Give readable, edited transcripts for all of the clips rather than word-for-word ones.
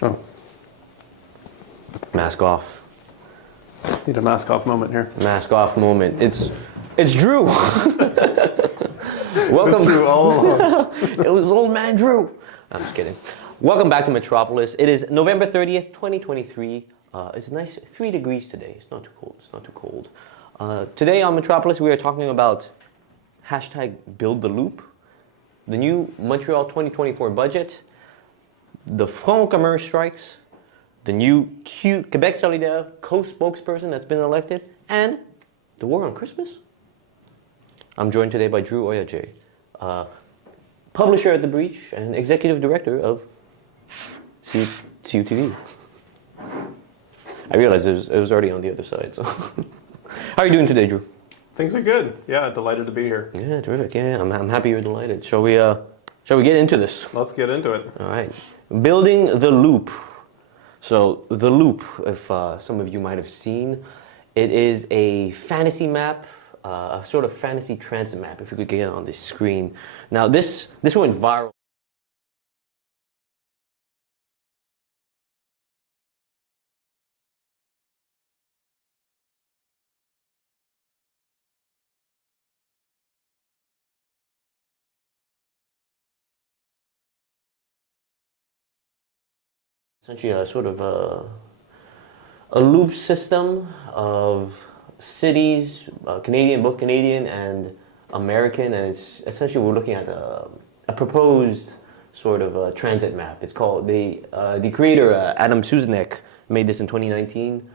Oh, Mask off. need a mask off moment here. Mask off moment. It's Drew. Welcome. Drew all along. It was old man Drew. I'm just kidding. Welcome back to Metropolis. It is November 30th, 2023. It's a nice 3 degrees today. It's not too cold. It's not too cold. Today on Metropolis, we are talking about hashtag Build the Loop, the new Montreal 2024 budget, the Front Commun strikes, the new Quebec Solidaire co-spokesperson that's been elected, and the war on Christmas. I'm joined today by Dru Oja Jay, publisher at The Breach and executive director of CUTV. I realized it was already on the other side. So, how are you doing today, Drew? Things are good. Yeah, delighted to be here. Yeah, terrific. Yeah, I'm happy you're delighted. Shall we get into this? Let's get into it. All right. Building the Loop. So the Loop, if some of you might have seen, it is a fantasy map, a sort of fantasy transit map. If you could get it on the screen. Now this went viral. Essentially a sort of a loop system of cities, both Canadian and American, and it's essentially we're looking at a proposed sort of a transit map. It's called, the creator, Adam Suzanek, made this in 2019.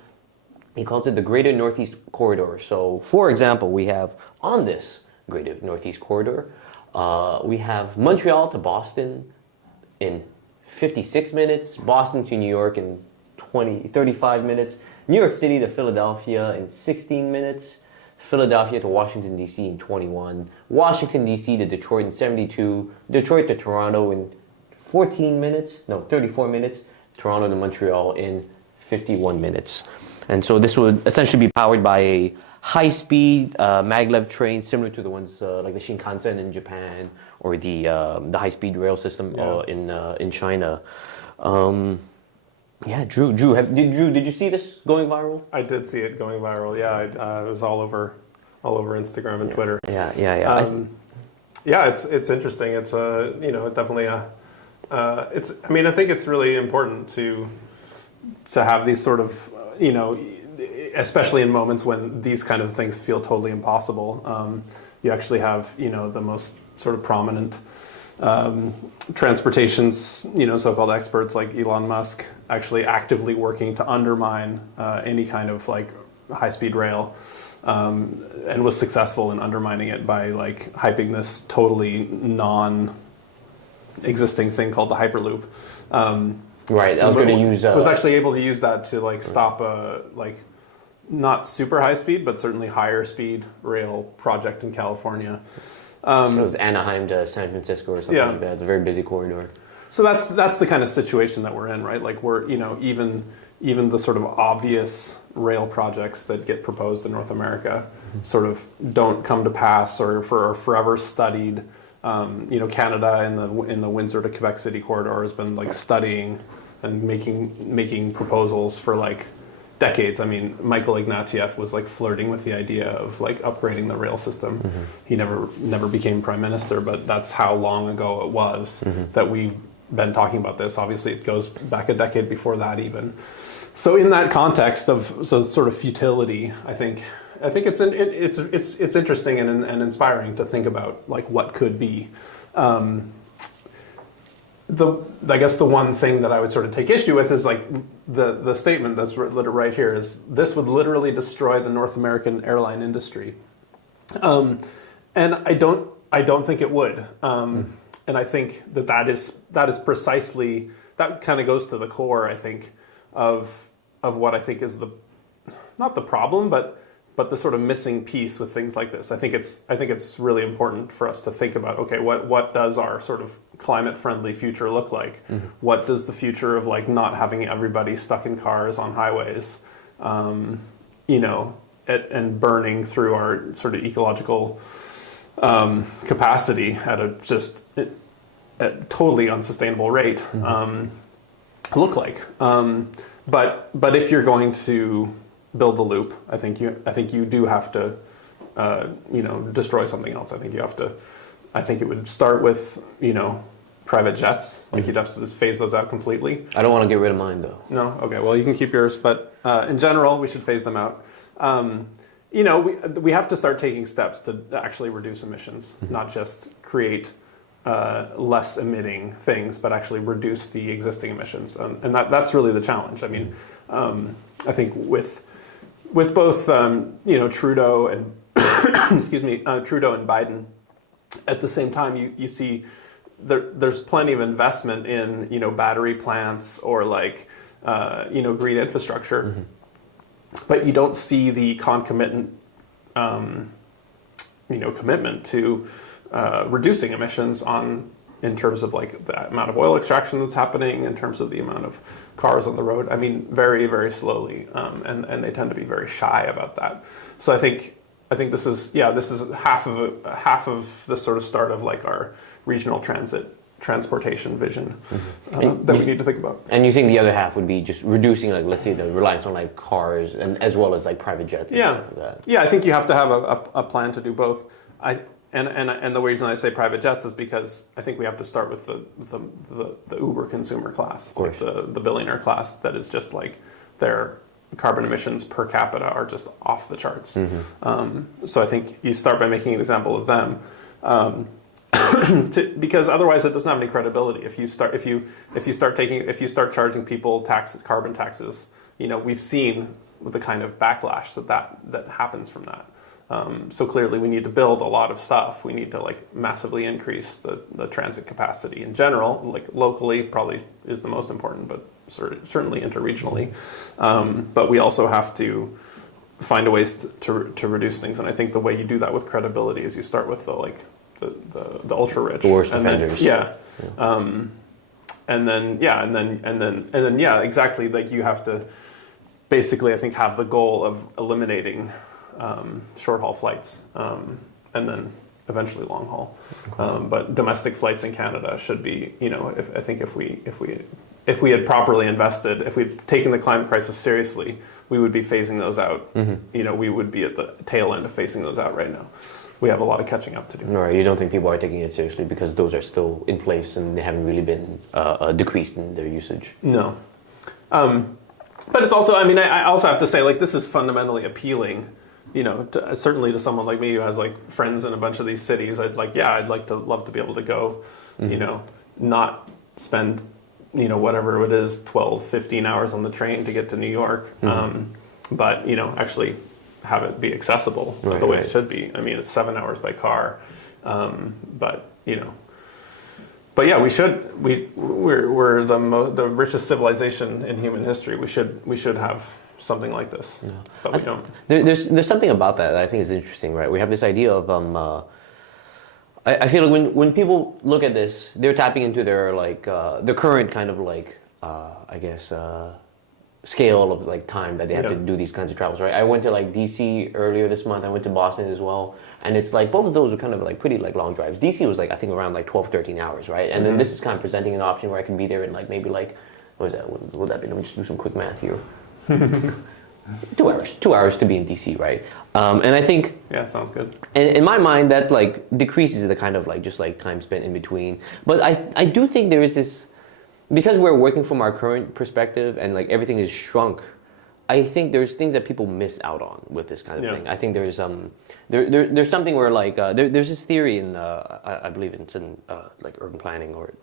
He calls it the Greater Northeast Corridor. So, for example, we have on this Greater Northeast Corridor, we have Montreal to Boston in 56 minutes, Boston to New York in 35 minutes, New York City to Philadelphia in 16 minutes, Philadelphia to Washington, D.C. in 21, Washington, D.C. to Detroit in 72, Detroit to Toronto in 34 minutes, Toronto to Montreal in 51 minutes. And so this would essentially be powered by a high-speed maglev train similar to the ones like the Shinkansen in Japan or the high-speed rail system in China. Drew, did you see this going viral? I did see it going viral. Yeah, it was all over Instagram and Twitter. Yeah. It's interesting. It's definitely I think it's really important to have these sort of especially in moments when these kind of things feel totally impossible. You actually have the most sort of prominent transportations so-called experts like Elon Musk actually actively working to undermine any kind of like high-speed rail, and was successful in undermining it by like hyping this totally non-existing thing called the Hyperloop. Right, I was going to use... was actually able to use that to like stop a not super high speed, but certainly higher speed rail project in California. It was Anaheim to San Francisco or something like that. It's a very busy corridor. So that's the kind of situation that we're in, right? Like we're even the sort of obvious rail projects that get proposed in North America sort of don't come to pass or are forever studied. Canada in the Windsor to Quebec City corridor has been like studying and making proposals for like decades. I mean, Michael Ignatieff was like flirting with the idea of like upgrading the rail system. He never became prime minister, but that's how long ago it was that we've been talking about this. Obviously, it goes back a decade before that even. So in that context of sort of futility, I think it's interesting and inspiring to think about like what could be. I guess the one thing that I would sort of take issue with is like the statement that's right here is this would literally destroy the North American airline industry, and I don't think it would, and I think that is precisely that kind of goes to the core, I think, of what I think is not the problem, but the sort of missing piece with things like this. I think it's really important for us to think about, okay, what does our sort of climate-friendly future look like? What does the future of like not having everybody stuck in cars on highways, and burning through our sort of ecological capacity at a totally unsustainable rate? look like. But if you're going to build the loop, I think you do have to destroy something else. I think you have to. I think it would start with private jets. Like you'd have to just phase those out completely. I don't want to get rid of mine though. No, okay. Well, you can keep yours, but in general, we should phase them out. We have to start taking steps to actually reduce emissions, not just create less emitting things, but actually reduce the existing emissions, and that's really the challenge. I mean, I think with both Trudeau and Trudeau and Biden, at the same time, you see there's plenty of investment in battery plants or like green infrastructure, but you don't see the concomitant commitment to reducing emissions in terms of like the amount of oil extraction that's happening, in terms of the amount of cars on the road. I mean, very, very slowly, and they tend to be very shy about that. So I think this is half of the sort of start of like our regional transportation vision that we need to think about. And you think the other half would be just reducing, like, let's say, the reliance on like cars and as well as like private jets and stuff like that. Yeah, I think you have to have a plan to do both. And the reason I say private jets is because I think we have to start with the uber consumer class, like the billionaire class that is just like their carbon emissions per capita are just off the charts. So I think you start by making an example of them, because otherwise it doesn't have any credibility. If you start charging people carbon taxes, we've seen the kind of backlash that happens from that. So clearly we need to build a lot of stuff. We need to like massively increase the transit capacity in general, like locally probably is the most important, but certainly interregionally. But we also have to find ways to reduce things. And I think the way you do that with credibility is you start with the ultra rich, the worst offenders. And then exactly, like you have to basically, I think, have the goal of eliminating short haul flights, and then eventually long haul. But domestic flights in Canada should be, if we had properly invested, if we'd taken the climate crisis seriously, we would be phasing those out. We would be at the tail end of phasing those out right now. We have a lot of catching up to do. Right. You don't think people are taking it seriously because those are still in place and they haven't really been decreased in their usage? No. But it's also, I also have to say, like, this is fundamentally appealing, certainly to someone like me who has like friends in a bunch of these cities. I'd love to be able to go, not spend, whatever it is, 12, 15 hours on the train to get to New York. But, actually have it be accessible the way it should be. I mean, it's 7 hours by car. But yeah, we're the richest civilization in human history. We should have something like this, but we don't. There's something about that I think is interesting, right? We have this idea of I feel like when people look at this, they're tapping into their like the current kind of like scale of like time that they have to do these kinds of travels, right? I went to like DC earlier this month. I went to Boston as well, and it's like both of those are kind of like pretty like long drives. DC was like I think around like 12, 13 hours, right? And then this is kind of presenting an option where I can be there in like maybe like what is that? What would that be? Let me just do some quick math here. 2 hours to be in DC, right? And I think sounds good. And in my mind, that like decreases the kind of like just like time spent in between. But I do think there is this, because we're working from our current perspective and like everything is shrunk. I think there's things that people miss out on with this kind of thing. I think there's there's something where like there's this theory in I believe it's in like urban planning, or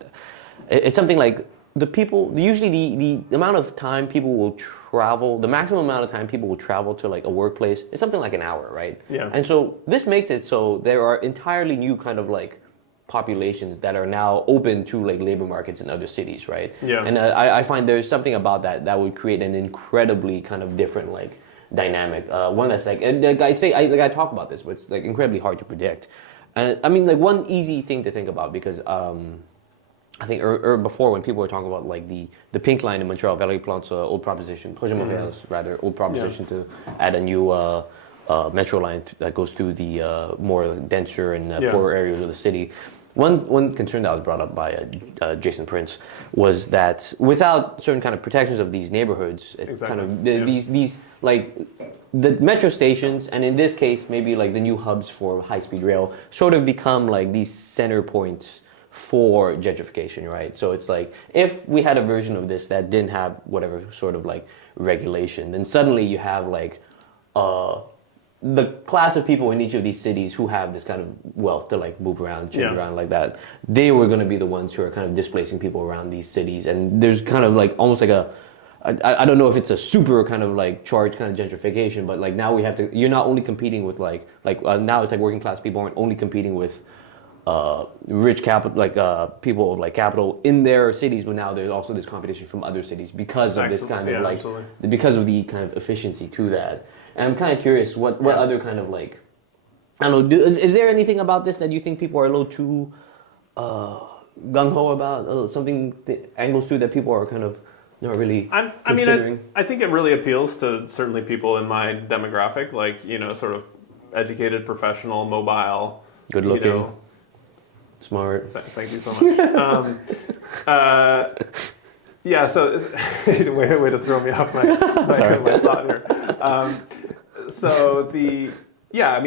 it's something like usually the amount of time people will travel, the maximum amount of time people will travel to like a workplace is something like an hour, right? Yeah. And so this makes it so there are entirely new kind of like populations that are now open to like labor markets in other cities, right? Yeah. And I find there's something about that would create an incredibly kind of different like dynamic. One that's like, I talk about this, but it's like incredibly hard to predict. And I mean, like one easy thing to think about, because I think before when people were talking about like the pink line in Montreal, Valérie Plante's old proposition, Projet Montréal's rather old proposition to add a new metro line that goes through the more denser and poorer areas of the city. One concern that was brought up by Jason Prince was that without certain kind of protections of these neighborhoods, it Exactly. kind of Yeah. these like the metro stations, and in this case maybe like the new hubs for high-speed rail, sort of become like these center points for gentrification, right? So it's like if we had a version of this that didn't have whatever sort of like regulation, then suddenly you have like the class of people in each of these cities who have this kind of wealth to like move around, change Yeah. around like that, they were going to be the ones who are kind of displacing people around these cities. And there's kind of like almost like I don't know if it's a super kind of like charged kind of gentrification, but like now we have to, you're not only competing with now it's like working class people aren't only competing with rich capital, like people of like capital in their cities, but now there's also this competition from other cities because of this kind of Yeah, like, absolutely. because of the kind of efficiency to that. And I'm kind of curious what other kind of like, I don't know, is there anything about this that you think people are a little too gung-ho about? Something, angles to that people are kind of not really considering? I think it really appeals to certainly people in my demographic, like, sort of educated, professional, mobile. Good looking, smart. Thank you so much. Yeah, so way to throw me off my thought here.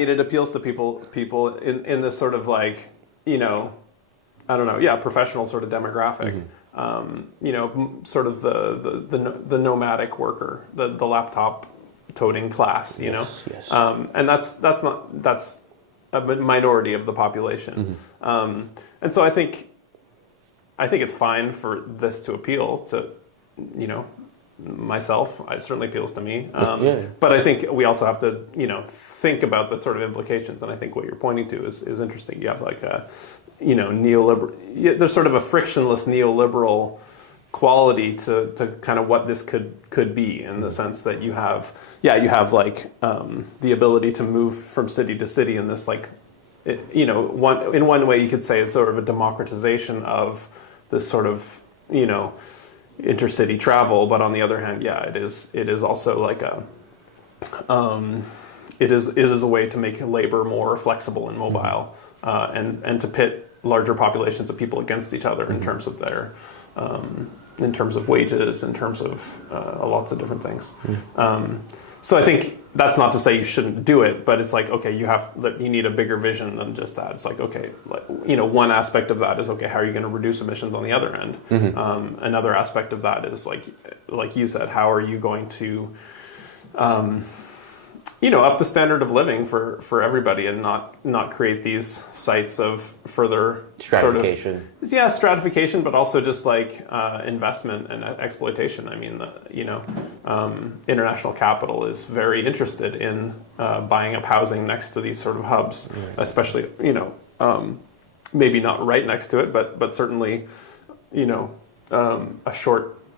It appeals to people in this sort of like, I don't know, professional sort of demographic. Sort of the nomadic worker, the laptop toting class, Yes. and that's a minority of the population. And so I think it's fine for this to appeal to, myself. It certainly appeals to me. But I think we also have to, think about the sort of implications. And I think what you're pointing to is interesting. You have like a, neoliberal. There's sort of a frictionless neoliberal quality to kind of what this could be, in the sense that you have like the ability to move from city to city in this like, in one way you could say it's sort of a democratization of this sort of, intercity travel, but on the other hand, it is also like it is a way to make labor more flexible and mobile, and to pit larger populations of people against each other in terms of their in terms of wages, in terms of lots of different things. So I think that's not to say you shouldn't do it, but it's like, okay, you need a bigger vision than just that. It's like, okay, one aspect of that is, okay, how are you going to reduce emissions on the other end? Another aspect of that is like you said, how are you going to up the standard of living for everybody, and not create these sites of further Stratification. Sort of, stratification, but also just like investment and exploitation. I mean, international capital is very interested in buying up housing next to these sort of hubs, especially maybe not right next to it, but certainly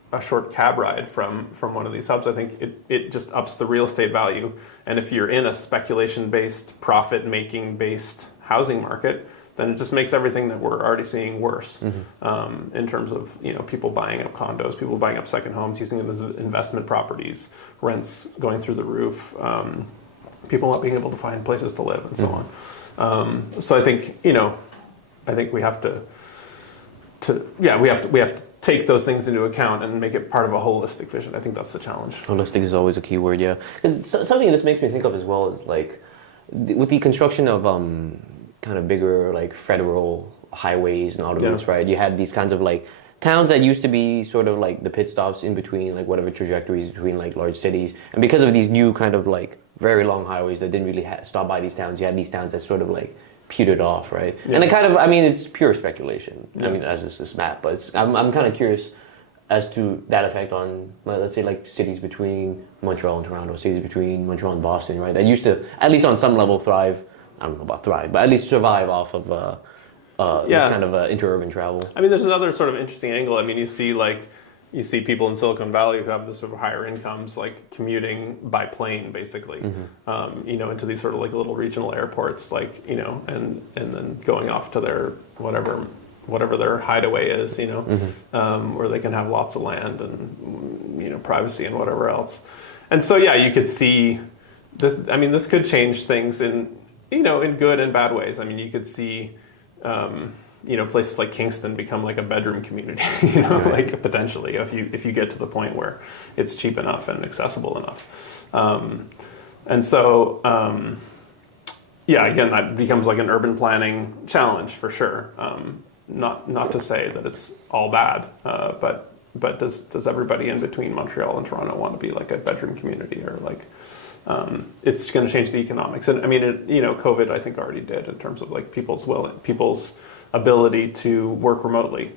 a short cab ride from one of these hubs. I think it just ups the real estate value. And if you're in a speculation-based, profit-making-based housing market, then it just makes everything that we're already seeing worse, in terms of people buying up condos, people buying up second homes, using them as investment properties, rents going through the roof, people not being able to find places to live, and so on. So I think we have to take those things into account and make it part of a holistic vision. I think that's the challenge. Holistic is always a key word, yeah. And something this makes me think of as well is like, with the construction of kind of bigger like federal highways and autoroutes, right? You had these kinds of like towns that used to be sort of like the pit stops in between like whatever trajectories between like large cities. And because of these new kind of like very long highways that didn't really stop by these towns, you had these towns that sort of like petered off, right? And it kind of, I mean, it's pure speculation. I mean, as is this map, but I'm kind of curious as to that effect on, let's say, like cities between Montreal and Toronto, cities between Montreal and Boston, right? That used to, at least on some level, thrive. I don't know about thrive, but at least survive off of this kind of interurban travel. I mean, there's another sort of interesting angle. I mean, you see people in Silicon Valley who have this sort of higher incomes, like commuting by plane, basically, into these sort of like little regional airports, like, and then going off to their whatever their hideaway is, where they can have lots of land and, privacy and whatever else. And so, you could see this. I mean, this could change things in good and bad ways. I mean, you could see, places like Kingston become like a bedroom community, like potentially if you get to the point where it's cheap enough and accessible enough. And so, again, that becomes like an urban planning challenge for sure. Not to say that it's all bad, but does everybody in between Montreal and Toronto want to be like a bedroom community, or like it's going to change the economics? And I mean, COVID I think already did in terms of like people's ability to work remotely.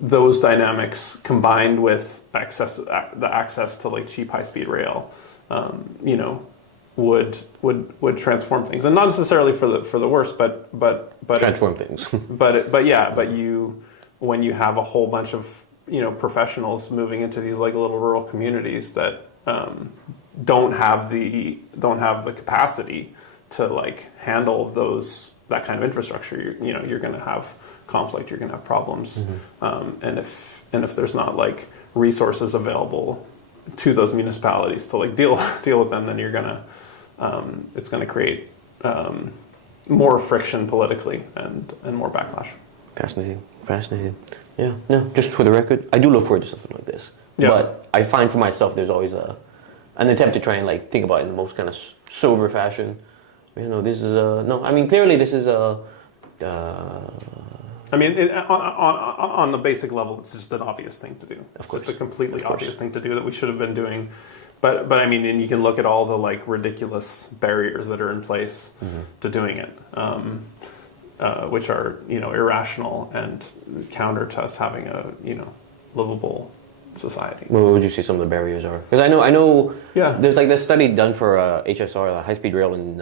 Those dynamics combined with the access to like cheap high-speed rail, would transform things, and not necessarily for the worse, but transform things. When you have a whole bunch of professionals moving into these like little rural communities that don't have the capacity to like handle that kind of infrastructure, you're going to have conflict, you're going to have problems, and if there's not like resources available to those municipalities to like deal with them, then you're gonna it's going to create more friction politically and more backlash. Fascinating. Yeah. No, just for the record, I do look forward to something like this. Yeah. But I find for myself there's always an attempt to try and like think about it in the most kind of sober fashion. This is clearly this is on the basic level, it's just an obvious thing to do. Of course, it's a completely obvious thing to do that we should have been doing. But I mean, and you can look at all the like ridiculous barriers that are in place to doing it, which are irrational and counter to us having a livable society. What would you say some of the barriers are? Because I know. Yeah. There's like this study done for HSR, high-speed rail in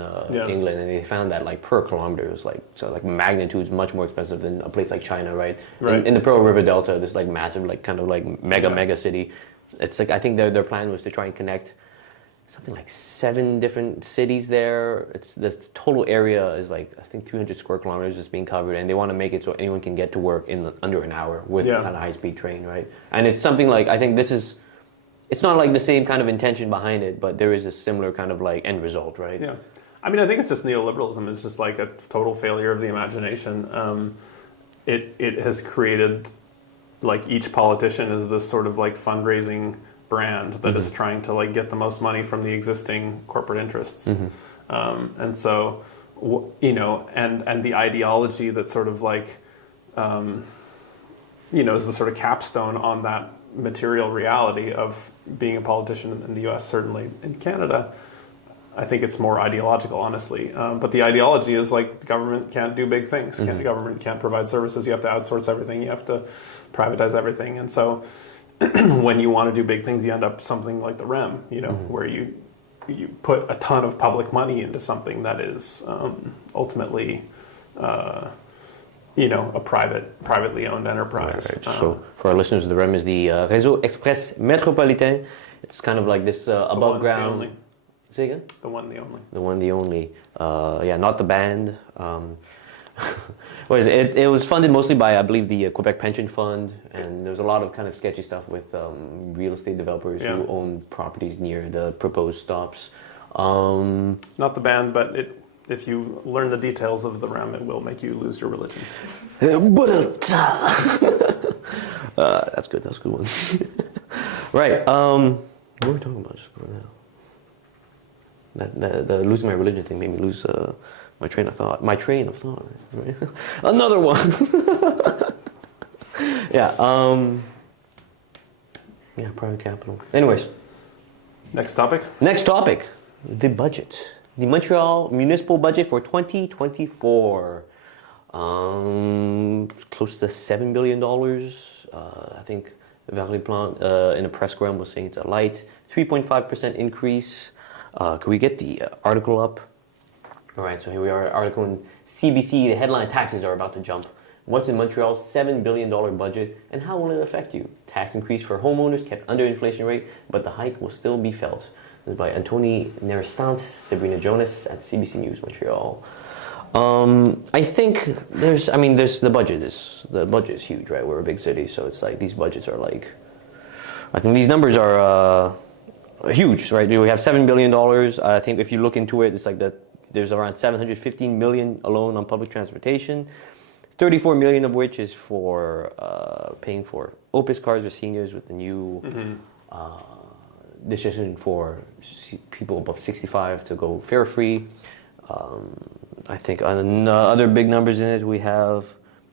England, and they found that like per kilometer it was like magnitudes much more expensive than a place like China, right? Right. In the Pearl River Delta, this like massive, like kind of like mega city. It's like I think their plan was to try and connect something like 7 different cities there. The total area is like I think 300 square kilometers is being covered, and they want to make it so anyone can get to work in under an hour with kind of high-speed train, right? And it's something like I think it's not like the same kind of intention behind it, but there is a similar kind of like end result, right? Yeah, I mean I think it's just neoliberalism. It's just like a total failure of the imagination. It has created like each politician is this sort of like fundraising brand that is trying to like get the most money from the existing corporate interests, and so and the ideology that sort of like is the sort of capstone on that material reality of being a politician in the U.S. Certainly in Canada, I think it's more ideological, honestly. But the ideology is like the government can't do big things. The government can't provide services. You have to outsource everything. You have to privatize everything, and so. When you want to do big things, you end up something like the REM, where you put a ton of public money into something that is ultimately, a privately owned enterprise. Right. So for our listeners, the REM is the Réseau Express Metropolitain. It's kind of like this above ground. Say again? The one, the only. The one, the only. Not the band. What is it? It was funded mostly by, I believe, the Quebec Pension Fund, and there was a lot of kind of sketchy stuff with real estate developers who own properties near the proposed stops. Not the band, but if you learn the details of the REM, it will make you lose your religion. That's good. That's a good one. Right. What were we talking about just for now? The losing my religion thing made me lose my train of thought. Right? Another one. Private capital. Anyways. Next topic. The budget. The Montreal municipal budget for 2024. Close to $7 billion. I think Valérie Plante in the press ground was saying it's a light 3.5% increase. Could we get the article up? All right, so here we are, article in CBC. The headline: taxes are about to jump. What's in Montreal's $7 billion budget, and how will it affect you? Tax increase for homeowners kept under inflation rate, but the hike will still be felt. This is by Anthony Nerestant, Sabrina Jonas at CBC News Montreal. I think there's the budget is huge, right? We're a big city, so it's like these budgets are like, I think these numbers are huge, right? We have $7 billion. I think if you look into it, it's like the there's around 715 million alone on public transportation, 34 million of which is for paying for Opus cards for seniors with the new decision for people above 65 to go fare free. I think on other big numbers in it, we have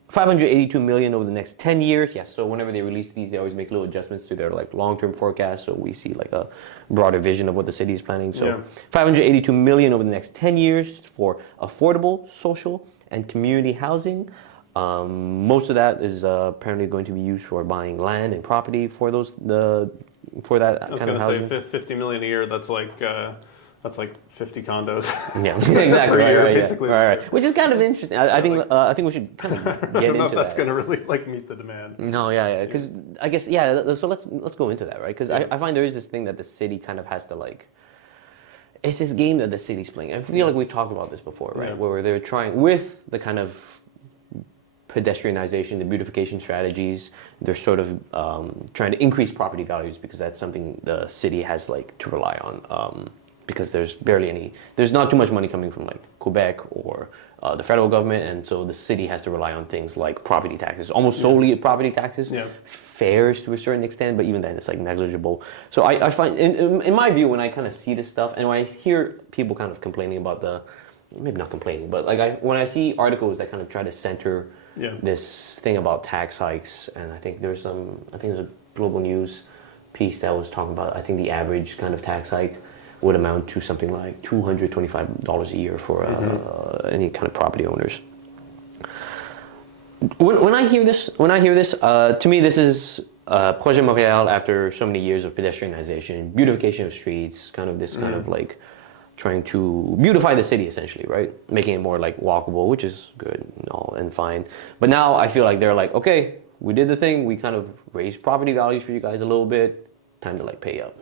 582 million over the next 10 years. Yes, so whenever they release these, they always make little adjustments to their like long-term forecast, so we see like a broader vision of what the city is planning. So 582 million over the next 10 years for affordable, social, and community housing. Most of that is apparently going to be used for buying land and property for those for that kind of housing. I was going to say 50 million a year. That's like 50 condos. Yeah, exactly. Right, basically. Right. Which is kind of interesting. I think we should kind of get into that. I don't know if that's going to really like meet the demand. No, because I guess So let's go into that, right? Because I find there is this thing that the city kind of has to like. It's this game that the city's playing. I feel like we talked about this before, right? Yeah. Where they're trying with the kind of pedestrianization, the beautification strategies, they're sort of trying to increase property values because that's something the city has like to rely on. Because there's not too much money coming from like Quebec or the federal government, and so the city has to rely on things like property taxes, almost solely property taxes, fares to a certain extent, but even then it's like negligible. So I find, in my view, when I kind of see this stuff, and when I hear people kind of complaining about maybe not complaining, but like when I see articles that kind of try to center this thing about tax hikes, and I think there's a Global News piece that was talking about, I think the average kind of tax hike would amount to something like $225 a year for any kind of property owners. When I hear this, to me this is Projet Montréal after so many years of pedestrianization, beautification of streets, kind of this kind of like trying to beautify the city essentially, right? Making it more like walkable, which is good and all and fine. But now I feel like they're like, okay, we did the thing, we kind of raised property values for you guys a little bit, time to like pay up.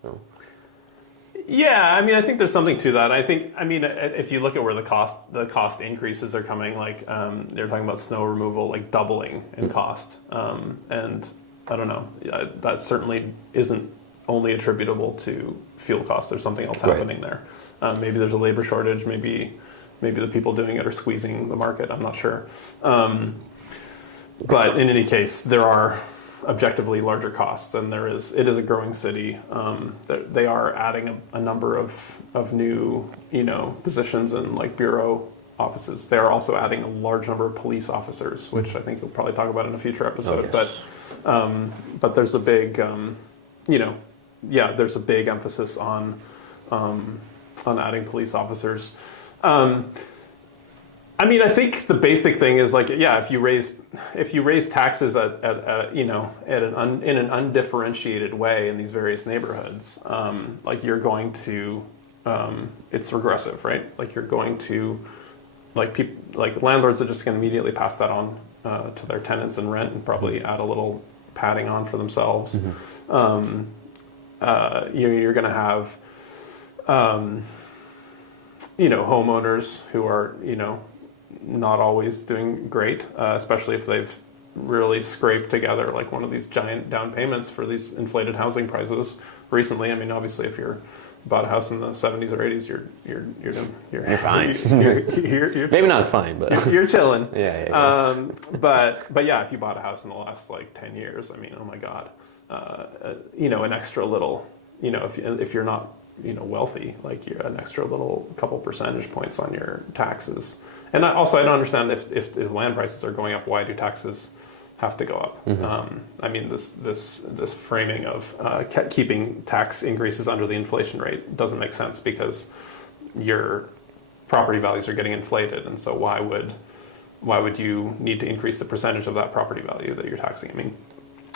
So. Yeah, I mean, I think there's something to that. If you look at where the cost increases are coming, like they're talking about snow removal, like doubling in cost, and I don't know, that certainly isn't only attributable to fuel costs. There's something else happening there. Maybe there's a labor shortage. Maybe the people doing it are squeezing the market. I'm not sure. But in any case, there are objectively larger costs, and it is a growing city. They are adding a number of new positions in like bureau offices. They are also adding a large number of police officers, which I think you'll probably talk about in a future episode. Oh, yes. But there's a big there's a big emphasis on adding police officers. I think the basic thing is like, if you raise taxes in an undifferentiated way in these various neighborhoods, like you're going to, it's regressive, right? Like you're going to, like landlords are just going to immediately pass that on to their tenants and rent, and probably add a little padding on for themselves. Mm-hmm. You're going to have, homeowners who are, not always doing great, especially if they've really scraped together like one of these giant down payments for these inflated housing prices recently. I mean, obviously, if you're bought a house in the 70s or 80s, you're fine. You're maybe not fine, but you're chilling. Yeah. But yeah, if you bought a house in the last like 10 years, I mean, oh my God, an extra little, if you're not wealthy, like you're an extra little couple percentage points on your taxes. And I don't understand if land prices are going up, why do taxes have to go up? Mm-hmm. This framing of keeping tax increases under the inflation rate doesn't make sense, because your property values are getting inflated, and so why would you need to increase the percentage of that property value that you're taxing?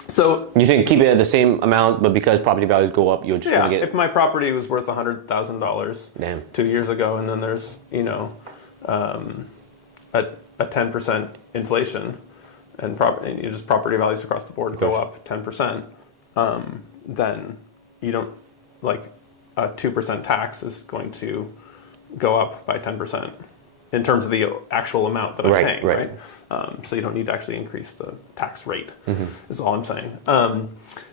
So you think keep it at the same amount, but because property values go up, you're just going to get. If my property was worth $100,000 2 years ago, and then there's a 10% inflation, and just property values across the board go up 10%, then you don't, like, a 2% tax is going to go up by 10% in terms of the actual amount that I'm paying, right? So you don't need to actually increase the tax rate, is all I'm saying.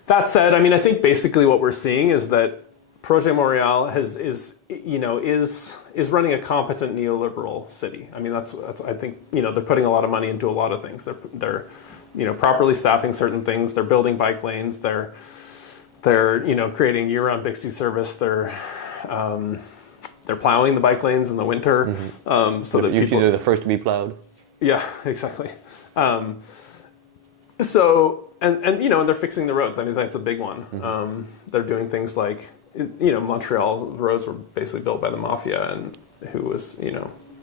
That said, I think basically what we're seeing is that Projet Montréal is running a competent neoliberal city. I mean, that's I think, they're putting a lot of money into a lot of things. They're properly staffing certain things. They're building bike lanes. They're creating year-round Bixby service. They're plowing the bike lanes in the winter, so that usually they're the first to be plowed. Yeah, exactly. So they're fixing the roads. I mean, that's a big one. They're doing things like, Montreal roads were basically built by the mafia, and who was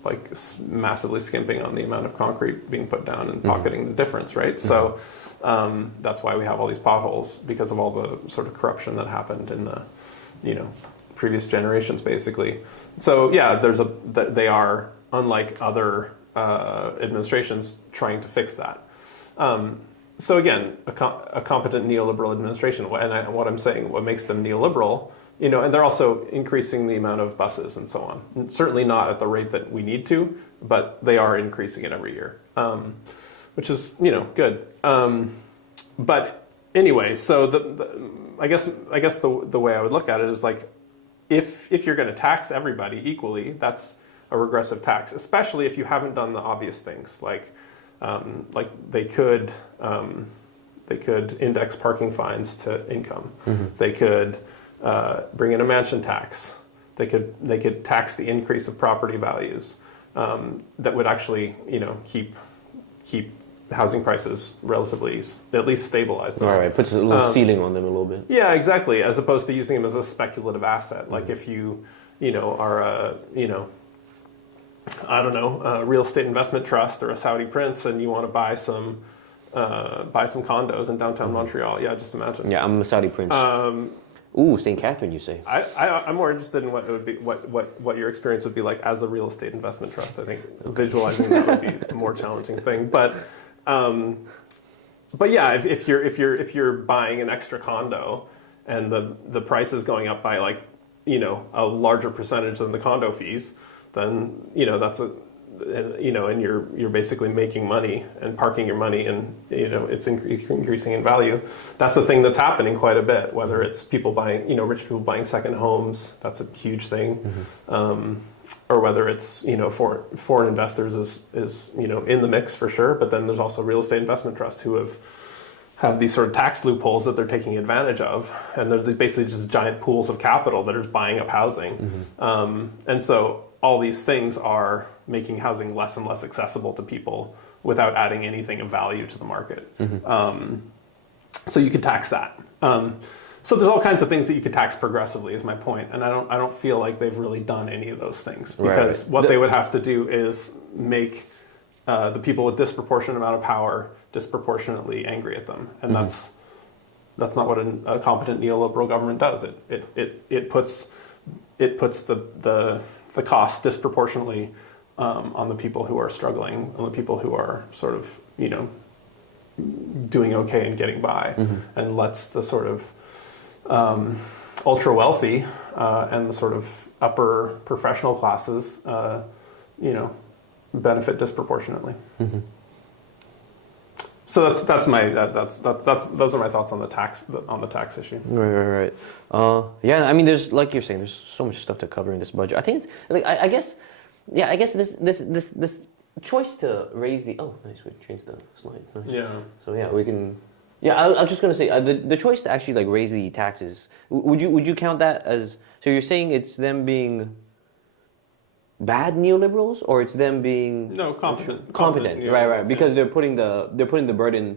like massively skimping on the amount of concrete being put down and pocketing the difference, right? So that's why we have all these potholes, because of all the sort of corruption that happened in the previous generations, basically. So yeah, they are, unlike other administrations, trying to fix that. So again, a competent neoliberal administration, and what I'm saying, what makes them neoliberal, and they're also increasing the amount of buses and so on. And certainly not at the rate that we need to, but they are increasing it every year, which is good. But anyway, so I guess the way I would look at it is like, if you're going to tax everybody equally, that's a regressive tax, especially if you haven't done the obvious things like they could index parking fines to income. They could bring in a mansion tax. They could tax the increase of property values. That would actually keep housing prices relatively at least stabilized. Right, puts a little ceiling on them a little bit. Yeah, exactly. As opposed to using them as a speculative asset. Like if you are a a real estate investment trust or a Saudi prince, and you want to buy some condos in downtown Montreal. Yeah, just imagine. Yeah, I'm a Saudi prince. Ooh, St. Catherine, you say? I'm more interested in what it would be, what your experience would be like as a real estate investment trust. I think visualizing that would be a more challenging thing. But yeah, if you're buying an extra condo and the price is going up by like a larger percentage than the condo fees, then that's and you're basically making money and parking your money, and it's increasing in value. That's a thing that's happening quite a bit. Whether it's people buying, rich people buying second homes, that's a huge thing, or whether it's foreign investors is in the mix for sure. But then there's also real estate investment trusts who have these sort of tax loopholes that they're taking advantage of, and they're basically just giant pools of capital that are buying up housing, and so all these things are making housing less and less accessible to people without adding anything of value to the market. So you could tax that. So there's all kinds of things that you could tax progressively, is my point, and I don't feel like they've really done any of those things, because what they would have to do is make the people with disproportionate amount of power disproportionately angry at them, and that's not what a competent neoliberal government does. It puts the cost disproportionately on the people who are struggling, on the people who are sort of doing okay and getting by, and lets the sort of ultra wealthy and the sort of upper professional classes benefit disproportionately. So those are my thoughts on the tax issue. Right. Yeah, I mean, there's, like you're saying, there's so much stuff to cover in this budget. I think it's like I guess this choice to raise the nice, we changed the slide. Nice. Yeah. So yeah, we can. Yeah, I was just gonna say the choice to actually like raise the taxes. Would you count that as? So you're saying it's them being bad neoliberals, or it's them being competent, right, because they're putting the burden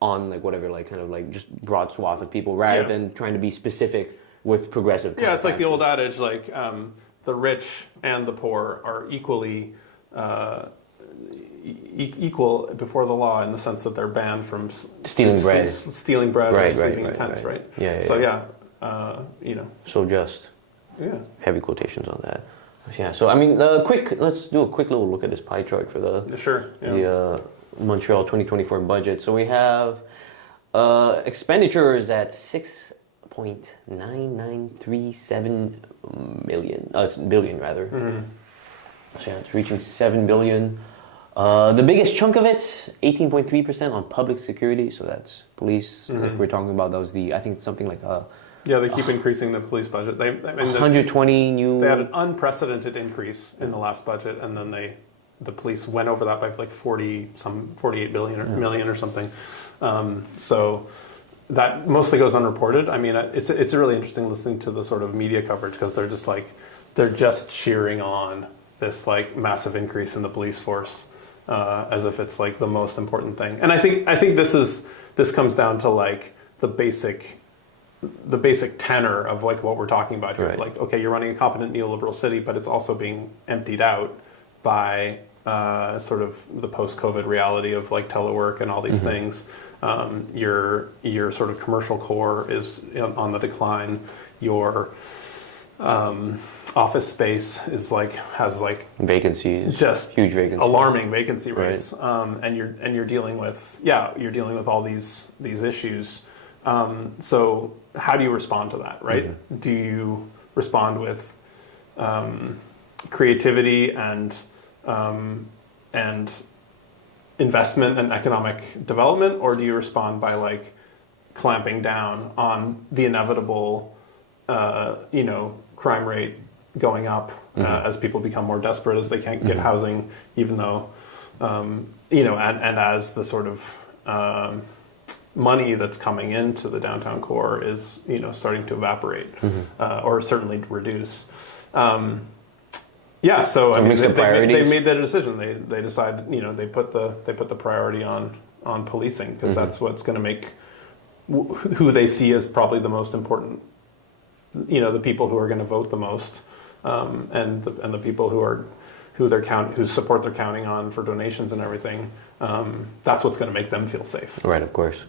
on like whatever, like kind of like just broad swath of people rather than trying to be specific with progressive kind of it's like taxes. the old adage, like the rich and the poor are equally equal before the law, in the sense that they're banned from stealing bread or sleeping in tents, right? So so just heavy quotations on that. Yeah, so I mean, let's do a quick little look at this pie chart for the Montreal 2024 budget. So we have expenditures at $6.9937 billion rather. So yeah, it's reaching $7 billion. The biggest chunk of it, 18.3% on public security. So that's police. Like we're talking about, that was I think it's something like Yeah, they keep increasing the police budget. I mean, 120 new. they had an unprecedented increase in the last budget, and then the police went over that by like 48 billion or million or something. So that mostly goes unreported. I mean, it's really interesting listening to the sort of media coverage because they're just cheering on this like massive increase in the police force as if it's like the most important thing. And I think this comes down to like the basic tenor of like what we're talking about here. Right. Like, okay, you're running a competent neoliberal city, but it's also being emptied out by sort of the post-COVID reality of like telework and all these things. Your sort of commercial core is on the decline. Your office space is has vacancies, just huge vacancies, alarming vacancy rates, right. and you're dealing with all these issues. So how do you respond to that, right? Do you respond with creativity and investment and economic development, or do you respond by like clamping down on the inevitable, crime rate going up as people become more desperate, as they can't get housing, even though, and as the sort of money that's coming into the downtown core is, starting to evaporate or certainly reduce. Yeah, so I mean, they made that decision. They decided, they put the priority on policing because that's what's going to make who they see as probably the most important, the people who are going to vote the most, and the people who support they're counting on for donations and everything. That's what's going to make them feel safe. Right, of course.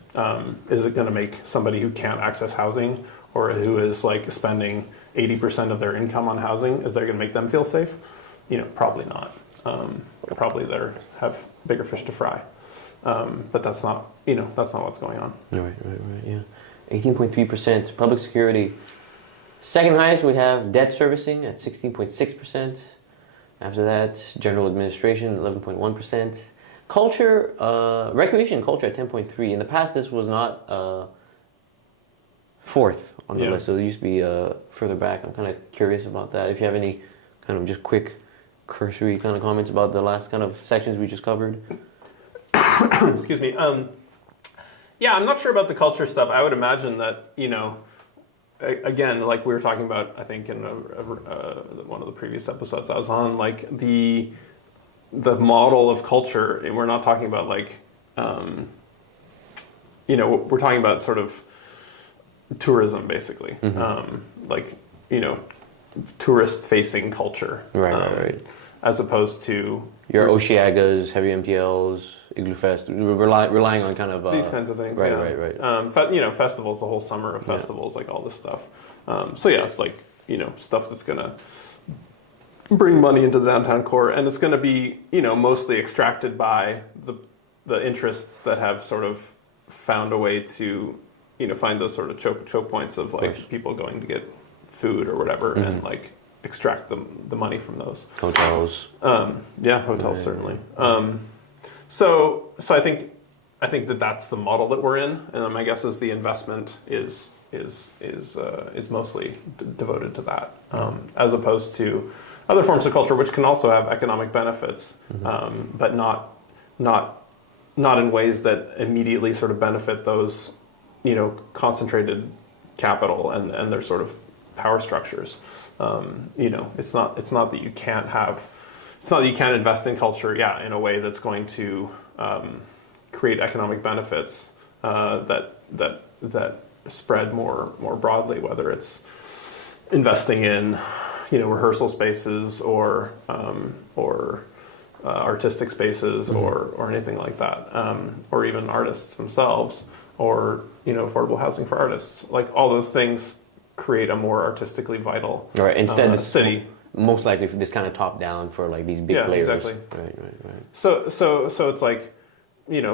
Is it going to make somebody who can't access housing or who is like spending 80% of their income on housing, is that going to make them feel safe? Probably not. Probably they have bigger fish to fry. But that's not what's going on. Right, yeah. 18.3%. Public security. Second highest, we have debt servicing at 16.6%. After that, general administration, 11.1%. Culture, recreation culture at 10.3%. In the past, this was not fourth on the list, so it used to be further back. I'm kind of curious about that. If you have any kind of just quick, cursory kind of comments about the last kind of sections we just covered. Excuse me. Yeah, I'm not sure about the culture stuff. I would imagine that, again, like we were talking about, I think in one of the previous episodes I was on, like the model of culture, and we're not talking about like, we're talking about sort of tourism, basically, tourist-facing culture, right. As opposed to your Oceagas, heavy MTLs, Igloo Fest, relying on kind of these kinds of things. Right. Festivals, the whole summer of festivals, like all this stuff. It's like stuff that's gonna bring money into the downtown core, and it's gonna be mostly extracted by the interests that have sort of found a way to find those sort of choke points of like people going to get food or whatever, and like extract the money from those hotels. Hotels certainly. So I think that's the model that we're in, and my guess is the investment is mostly devoted to that, as opposed to other forms of culture which can also have economic benefits, but not in ways that immediately sort of benefit those concentrated capital and their sort of power structures. It's not that you can't invest in culture, in a way that's going to create economic benefits that spread more broadly, whether it's investing in rehearsal spaces or artistic spaces or anything like that, or even artists themselves, or affordable housing for artists. Like all those things create a more artistically vital city. Most likely for this kind of top down for like these big players. Exactly. Right. So it's like,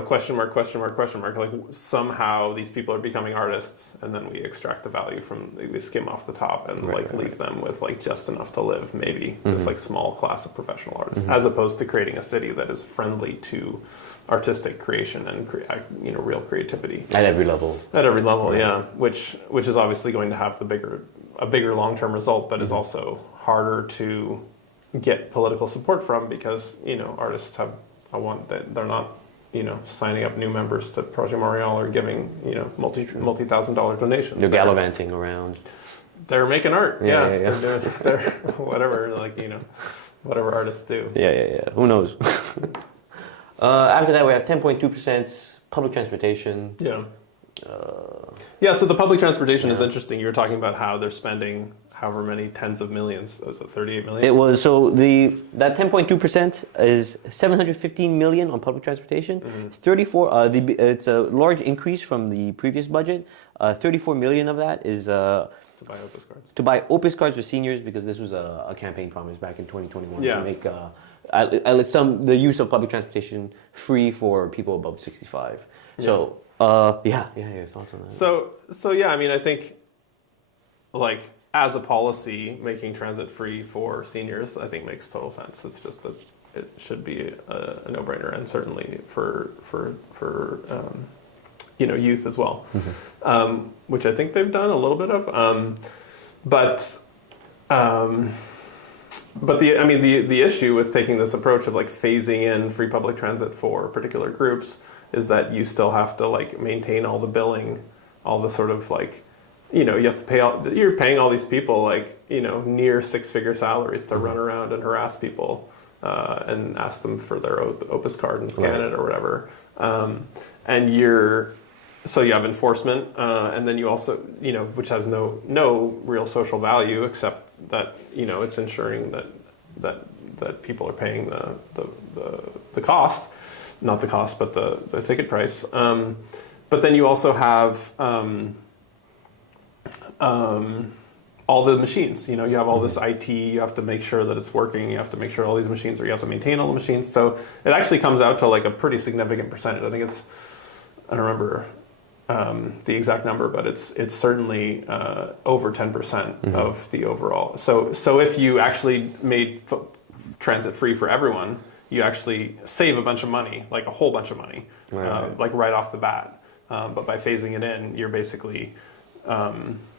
question mark. Like somehow these people are becoming artists, and then we extract the value we skim off the top and leave them with like just enough to live, maybe this like small class of professional artists, as opposed to creating a city that is friendly to artistic creation and real creativity At every level. at every level. Right. Yeah, which is obviously going to have a bigger long-term result, but is also harder to get political support from because artists have a want that they're not signing up new members to Projet Montreal or giving multi-$1,000 donations. They're gallivanting around. They're making art. Yeah. They're whatever whatever artists do. Yeah. Who knows? After that, we have 10.2% public transportation. Yeah. So the public transportation is Yeah. interesting. You were talking about how they're spending however many tens of millions. Was it 38 million? It was that 10.2% is 715 million on public transportation. Mm-hmm. 34. It's a large increase from the previous budget. 34 million of that is to buy Opus cards. to buy Opus cards for seniors because this was a campaign promise back in 2021 Yeah. to make the use of public transportation free for people above 65. So your thoughts on that? So yeah, I mean, I think like as a policy, making transit free for seniors, I think makes total sense. It's just that it should be a no-brainer, and certainly for youth as well, which I think they've done a little bit of. But the issue with taking this approach of like phasing in free public transit for particular groups is that you still have to like maintain all the billing, all the sort of like, you have to pay you're paying all these people like, near six-figure salaries to run around and harass people and ask them for their Opus card and scan it or whatever. So you have enforcement, and then you also, which has no real social value except that, it's ensuring that people are paying the cost, not the cost, but the ticket price. But then you also have all the machines. You have all this IT. You have to make sure that it's working. You have to make sure all these machines you have to maintain all the machines. So it actually comes out to like a pretty significant percentage. I think I don't remember the exact number, but it's certainly over 10% of the overall. So if you actually made transit free for everyone, you actually save a bunch of money, like a whole bunch of money, like right off the bat. But by phasing it in, you're basically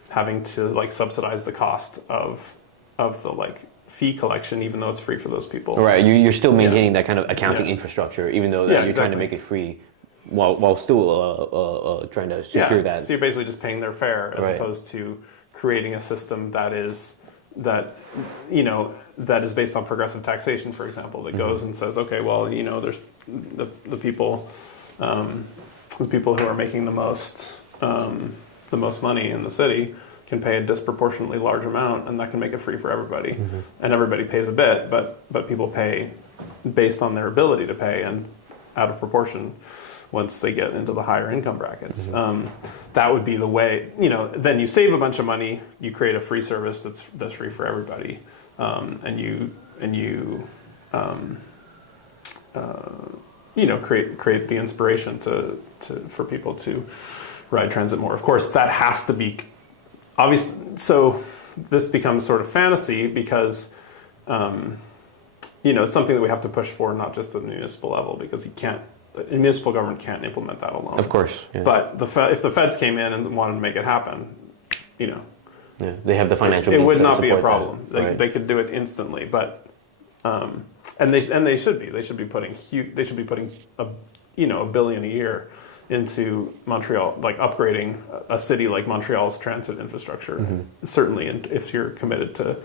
having to like subsidize the cost of the like fee collection, even though it's free for those people. Right, you're still maintaining that kind of accounting infrastructure, even though you're trying to make it free, while still trying to secure that. So you're basically just paying their fare as opposed to creating a system that is based on progressive taxation, for example, that goes and says, okay, well, there's the people who are making the most money in the city can pay a disproportionately large amount, and that can make it free for everybody. And everybody pays a bit, but people pay based on their ability to pay and out of proportion once they get into the higher income brackets. That would be the way, then you save a bunch of money, you create a free service that's free for everybody, and you create the inspiration for people to ride transit more. Of course, that has to be obvious. So this becomes sort of fantasy because it's something that we have to push for, not just at the municipal level, because a municipal government can't implement that alone. Of course. Yeah. But if the feds came in and wanted to make it happen, they have the financial means. It would to not be a support problem. that. They could do it instantly, but and they should be. They should be putting $1 billion a year into Montreal, like upgrading a city like Montreal's transit infrastructure. Certainly, and if you're committed to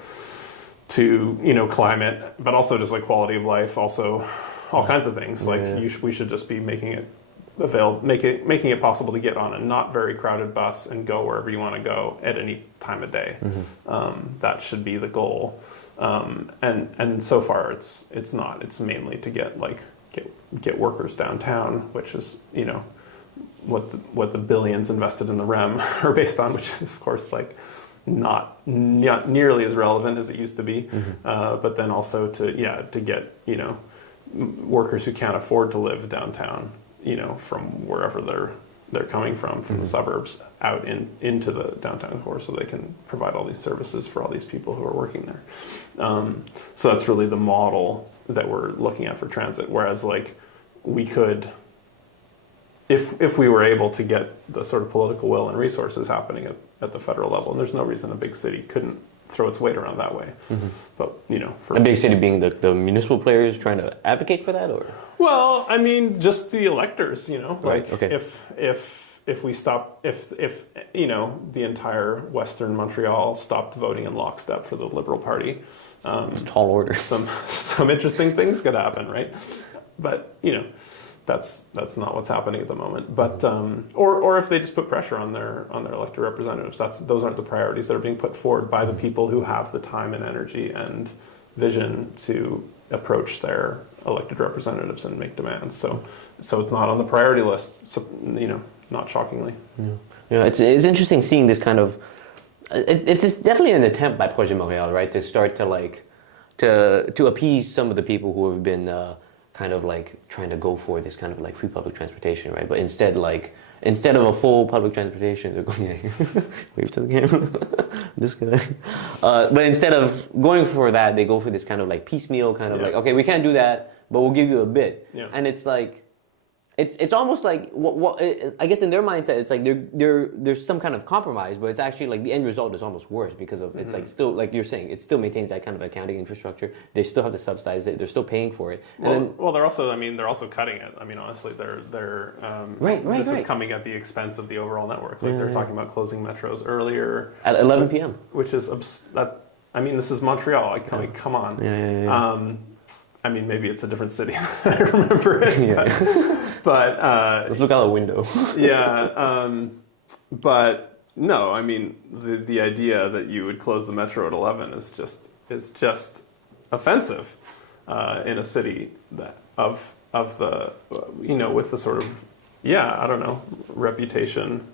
climate, but also just like quality of life, also all kinds of things. Like we should just be making it making it possible to get on a not very crowded bus and go wherever you want to go at any time of day. That should be the goal. And so far it's not. It's mainly to get workers downtown, which is what the billions invested in the REM are based on, which is of course like not nearly as relevant as it used to be. But then also to get workers who can't afford to live downtown, from wherever they're coming from the suburbs out into the downtown core, so they can provide all these services for all these people who are working there. So that's really the model that we're looking at for transit. Whereas like we could, if we were able to get the sort of political will and resources happening at the federal level, and there's no reason a big city couldn't throw its weight around that way. But for a big city being the municipal players trying to advocate for that, or well, I mean, just the electors, Right, okay. if we stop, if the entire Western Montreal stopped voting in lockstep for the Liberal Party, it's a tall order. some interesting things could happen, right? But that's not what's happening at the moment. But or if they just put pressure on their elected representatives, those aren't the priorities that are being put forward by the people who have the time and energy and vision to approach their elected representatives and make demands. So it's not on the priority list. So, not shockingly. Yeah. It's interesting seeing this kind of. It's definitely an attempt by Projet Montréal, right, to start to appease some of the people who have been kind of like trying to go for this kind of like free public transportation, right? But instead of a full public transportation, they're going wave to the camera. This guy. But instead of going for that, they go for this kind of like piecemeal kind of like, okay, we can't do that, but we'll give you a bit. Yeah. And it's like. It's almost like what I guess in their mindset it's like there's some kind of compromise, but it's actually like the end result is almost worse because of it's like still like you're saying it still maintains that kind of accounting infrastructure. They still have to subsidize it. They're still paying for it. They're also cutting it. I mean, honestly, they're this is coming at the expense of the overall network. Like they're talking about closing metros earlier at 11 p.m., which is this is Montreal. Come on. Yeah. I mean, maybe it's a different city. I remember it. But let's look out the window. But no, I mean the idea that you would close the metro at 11 is just offensive in a city that of the with the sort of I don't know, reputation.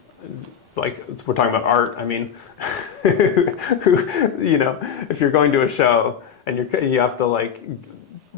Like we're talking about art. I mean, if you're going to a show and you have to like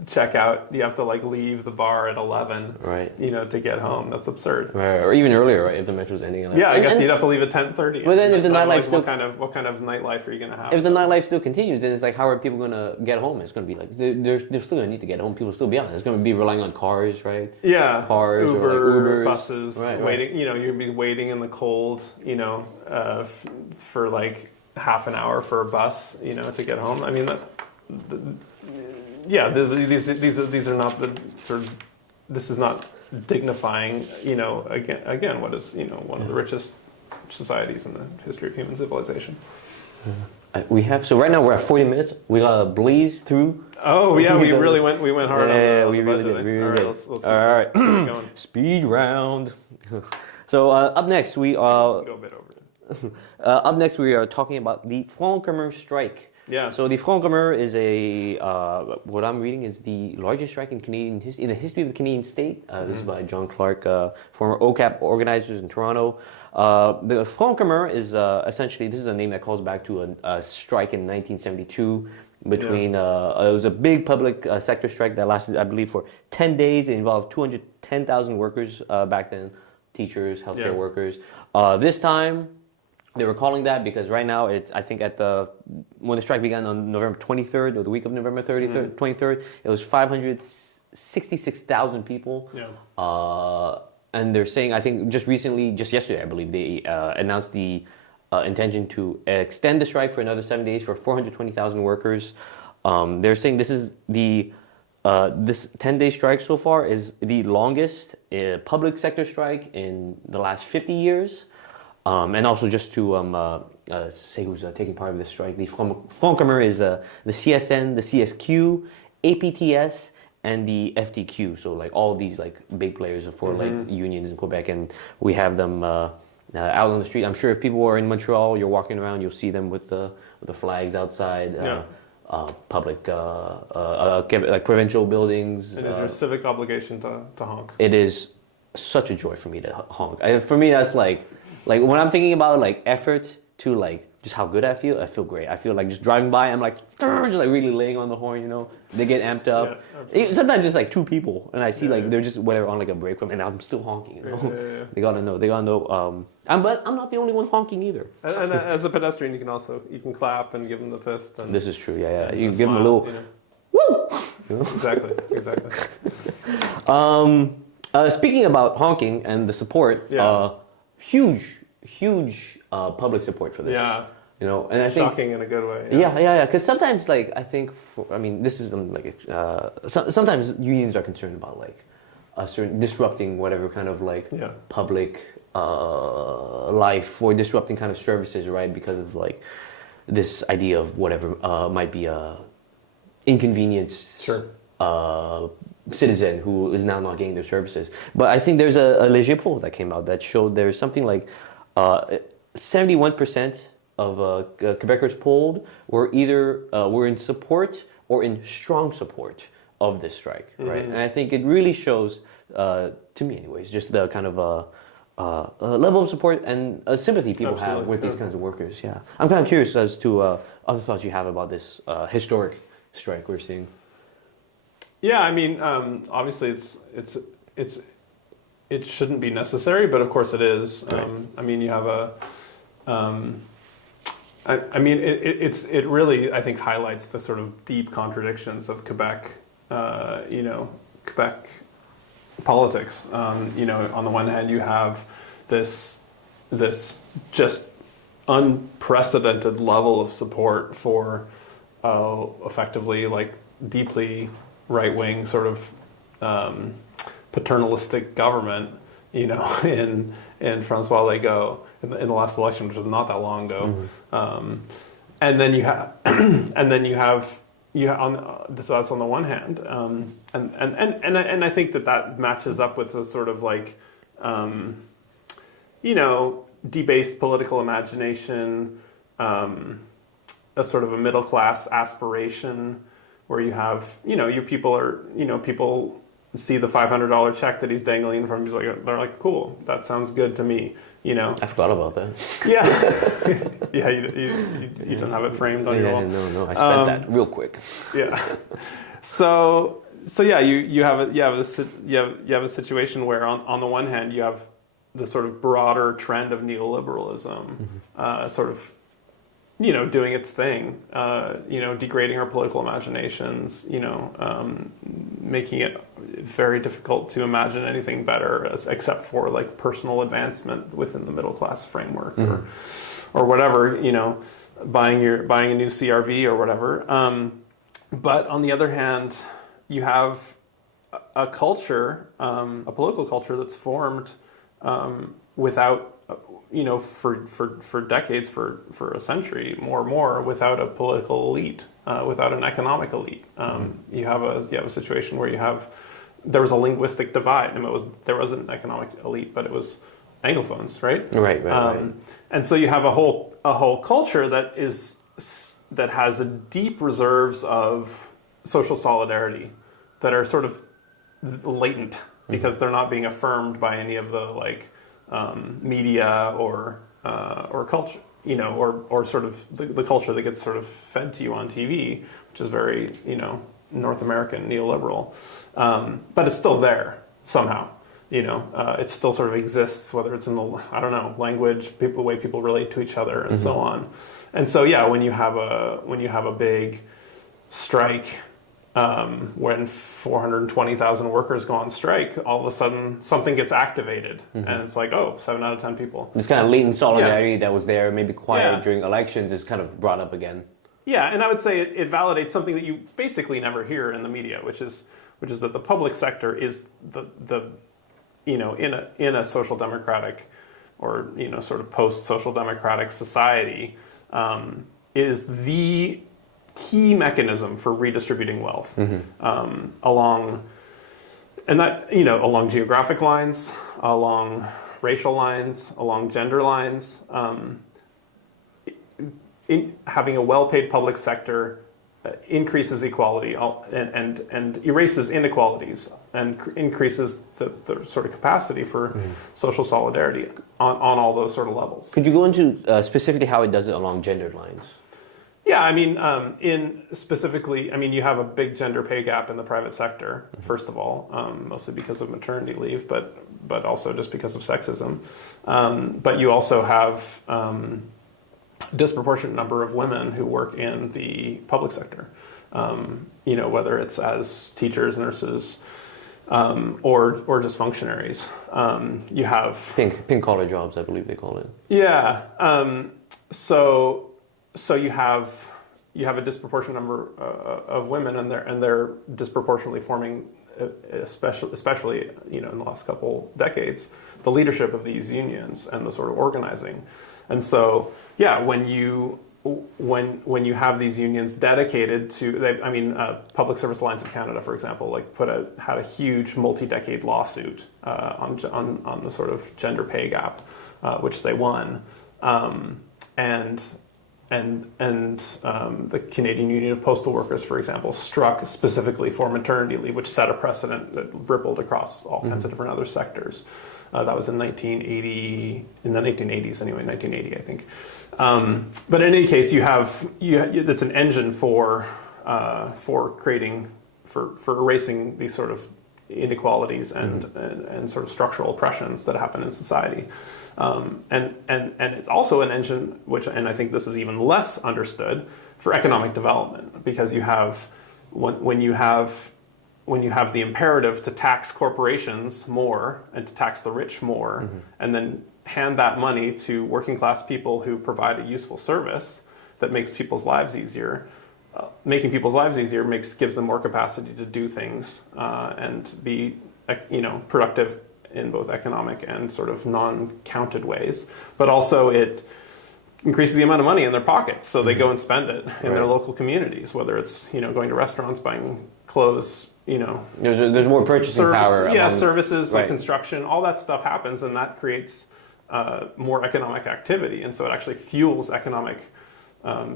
check out, you have to like leave the bar at 11, right? To get home. That's absurd. Right, or even earlier, right? If the metro's ending. I guess you'd have to leave at 10:30. But then if the nightlife still, what kind of nightlife are you gonna have? If the nightlife still continues, then it's like, how are people gonna get home? It's gonna be like they're still gonna need to get home. People still be on. It's gonna be relying on cars, right? Yeah, cars, Uber, buses, right, waiting. You're gonna be waiting in the cold, for like half an hour for a bus, to get home. I mean these are not the sort of. This is not dignifying. Again, what is one of the richest societies in the history of human civilization. Right now we're at 40 minutes. We gotta blaze through. Oh yeah, we went hard on we the really budget. did. All right, let's keep going. Speed round. So up next we go a bit over it. Up next we are talking about the Front commun strike. Yeah. So the Front commun is what I'm reading is the largest strike in in the history of the Canadian state. This is by John Clark, former OCAP organizers in Toronto. The Front commun is essentially, this is a name that calls back to a strike in 1972 between, it was a big public sector strike that lasted, I believe, for 10 days. It involved 210,000 workers back then, teachers, healthcare workers. This time, they were calling that because right now I think when the strike began on November 23rd or the week of November 23rd, it was 566,000 people. Yeah. And they're saying, I think just yesterday, I believe, they announced the intention to extend the strike for another 7 days for 420,000 workers. They're saying this is this 10-day strike so far is the longest public sector strike in the last 50 years. And also just to say who's taking part of this strike, the Front commun is the CSN, the CSQ, APTS, and the FTQ. So like all these like big players for like unions in Quebec, and we have them out on the street. I'm sure if people are in Montreal, you're walking around, you'll see them with the flags outside. Public, like provincial buildings. It is your civic obligation to honk. It is such a joy for me to honk. For me, that's like when I'm thinking about like effort to like just how good I feel great. I feel like just driving by, I'm like, just like really laying on the horn, They get amped up. Yeah, sometimes it's like two people, and I see like they're just whatever on like a break from, and I'm still honking. Yeah. They gotta know. But I'm not the only one honking either. And as a pedestrian, you can clap and give them the fist. And this is true. Yeah. You give them a little, woo. Exactly. Speaking about honking and the support, huge public support for this. Yeah. You know, and I think Shocking in a good way. yeah. Because sometimes, like, I think, this is like, sometimes unions are concerned about like a certain disrupting whatever kind of like public life or disrupting kind of services, right? Because of like this idea of whatever might be a inconvenience. Sure. Citizen who is now not getting their services. But I think there's a Léger poll that came out that showed there's something like 71% of Quebecers polled were either were in support or in strong support of this strike, right? And I think it really shows, to me anyways, just the kind of level of support and sympathy people have with these kinds of workers. Yeah, I'm kind of curious as to other thoughts you have about this historic strike we're seeing. Yeah, I mean, obviously it shouldn't be necessary, but of course it is. Right. I mean, you have it really, I think, highlights the sort of deep contradictions of Quebec, Quebec politics. On the one hand, you have this just unprecedented level of support for effectively like deeply right-wing sort of paternalistic government, in François Legault in the last election, which was not that long ago. And then you have, so that's on the one hand, and I think that matches up with a sort of like, debased political imagination, a sort of a middle class aspiration, where you have, people see the $500 check that he's dangling from, they're like, cool, that sounds good to me, I forgot about that. Yeah. Yeah, you don't have it framed on your wall. No, I spent that real quick. Yeah. So yeah, you have a situation where on the one hand you have the sort of broader trend of neoliberalism, sort of, doing its thing, degrading our political imaginations, making it very difficult to imagine anything better except for like personal advancement within the middle class framework, or whatever, buying a new CRV or whatever. But on the other hand, you have a culture, a political culture that's formed without, for decades, for a century, more, without a political elite, without an economic elite. You have a situation where there was a linguistic divide. I mean, there wasn't an economic elite, but it was Anglophones, right? Right. And so you have a whole culture that has a deep reserves of social solidarity that are sort of latent because they're not being affirmed by any of the like media or culture, or sort of the culture that gets sort of fed to you on TV, which is very North American neoliberal, but it's still there somehow. It still sort of exists, whether it's in the language, way people relate to each other, and so on. And so yeah, when you have a big strike, when 420,000 workers go on strike, all of a sudden something gets activated, and it's like, 7 out of 10 people. This kind of latent solidarity that was there, maybe quiet during elections, is kind of brought up again. Yeah, and I would say it validates something that you basically never hear in the media, which is that the public sector is the in a social democratic or sort of post social democratic society, is the key mechanism for redistributing wealth, along geographic lines, along racial lines, along gender lines. Having a well-paid public sector increases equality and erases inequalities and increases the sort of capacity for social solidarity on all those sort of levels. Could you go into specifically how it does it along gendered lines? Yeah, I mean, you have a big gender pay gap in the private sector, first of all, mostly because of maternity leave, but also just because of sexism. But you also have disproportionate number of women who work in the public sector, whether it's as teachers, nurses, or just functionaries. You have Pink collar jobs, I believe they call it. yeah. So you have a disproportionate number of women, and they're disproportionately forming, especially in the last couple decades, the leadership of these unions and the sort of organizing. And so when you have these unions dedicated to, Public Service Alliance of Canada, for example, had a huge multi-decade lawsuit on the sort of gender pay gap, which they won, and the Canadian Union of Postal Workers, for example, struck specifically for maternity leave, which set a precedent that rippled across all kinds of different other sectors. That was in 1980, in the 1980s anyway, 1980, I think. But in any case, it's an engine for erasing these sort of inequalities and sort of structural oppressions that happen in society. And it's also an engine and I think this is even less understood, for economic development, because you have when you have the imperative to tax corporations more and to tax the rich more, and then hand that money to working class people who provide a useful service that makes people's lives easier. Making people's lives easier gives them more capacity to do things and be productive in both economic and sort of non-counted ways. But also it increases the amount of money in their pockets, so they go and spend it in their local communities, whether it's going to restaurants, buying clothes. There's more purchasing power. Services like construction, all that stuff happens, and that creates more economic activity, and so it actually fuels economic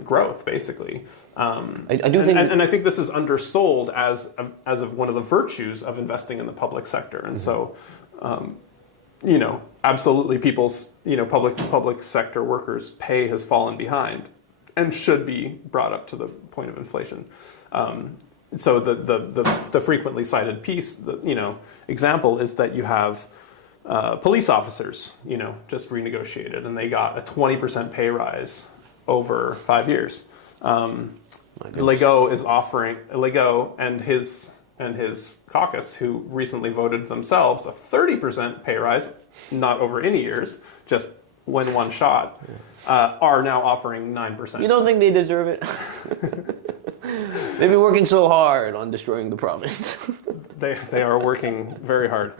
growth, basically. I do think, and I think this is undersold as one of the virtues of investing in the public sector, and so, absolutely, people's public sector workers' pay has fallen behind, and should be brought up to the point of inflation. So the frequently cited example is that you have police officers, just renegotiated, and they got a 20% pay rise over 5 years. Legault and his caucus, who recently voted themselves a 30% pay rise, not over any years, just when one shot, are now offering 9%. You don't think they deserve it? They've been working so hard on destroying the province. They are working very hard.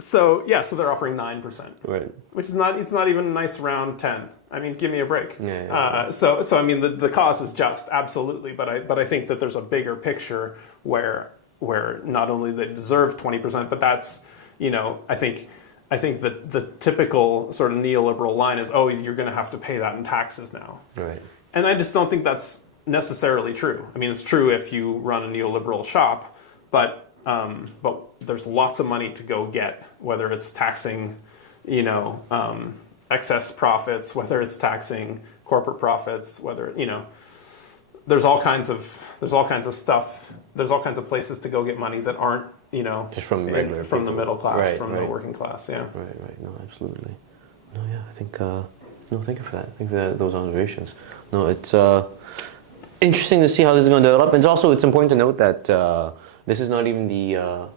So they're offering 9%, right? Which is not even a nice round 10. I mean, give me a break. Yeah. So I mean, the cause is just, absolutely, but I think that there's a bigger picture where not only they deserve 20%, but that's I think that the typical sort of neoliberal line is, oh, you're going to have to pay that in taxes now. Right. And I just don't think that's necessarily true. I mean, it's true if you run a neoliberal shop, but there's lots of money to go get, whether it's taxing, excess profits, whether it's taxing corporate profits, whether there's all kinds of stuff. There's all kinds of places to go get money that aren't just from the middle class, right, from the working class. Yeah. Right. No, absolutely. No, yeah. I think. Thank you for that. Thank you for those observations. No, it's interesting to see how this is going to develop. And it's important to note that this is not even the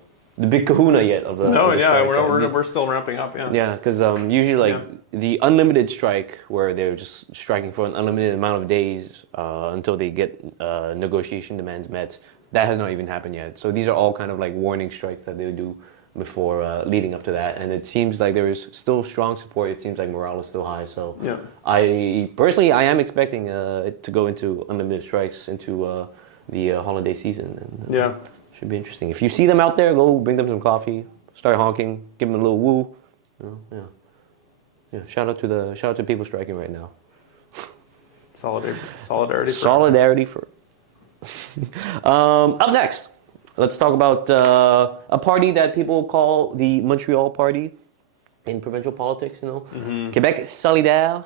big kahuna yet of the. No, of the yeah, strike. we're still ramping up. Yeah. Yeah, because usually the unlimited strike, where they're just striking for an unlimited amount of days until they get negotiation demands met, that has not even happened yet. So these are all kind of like warning strikes that they do before leading up to that, and it seems like there is still strong support. It seems like morale is still high. So I personally am expecting it to go into unlimited strikes into the holiday season. And, should be interesting. If you see them out there, go bring them some coffee, start honking, give them a little woo. Shout out to people striking right now. Solidarity for. Up next, let's talk about a party that people call the Montreal Party in provincial politics. Québec Solidaire.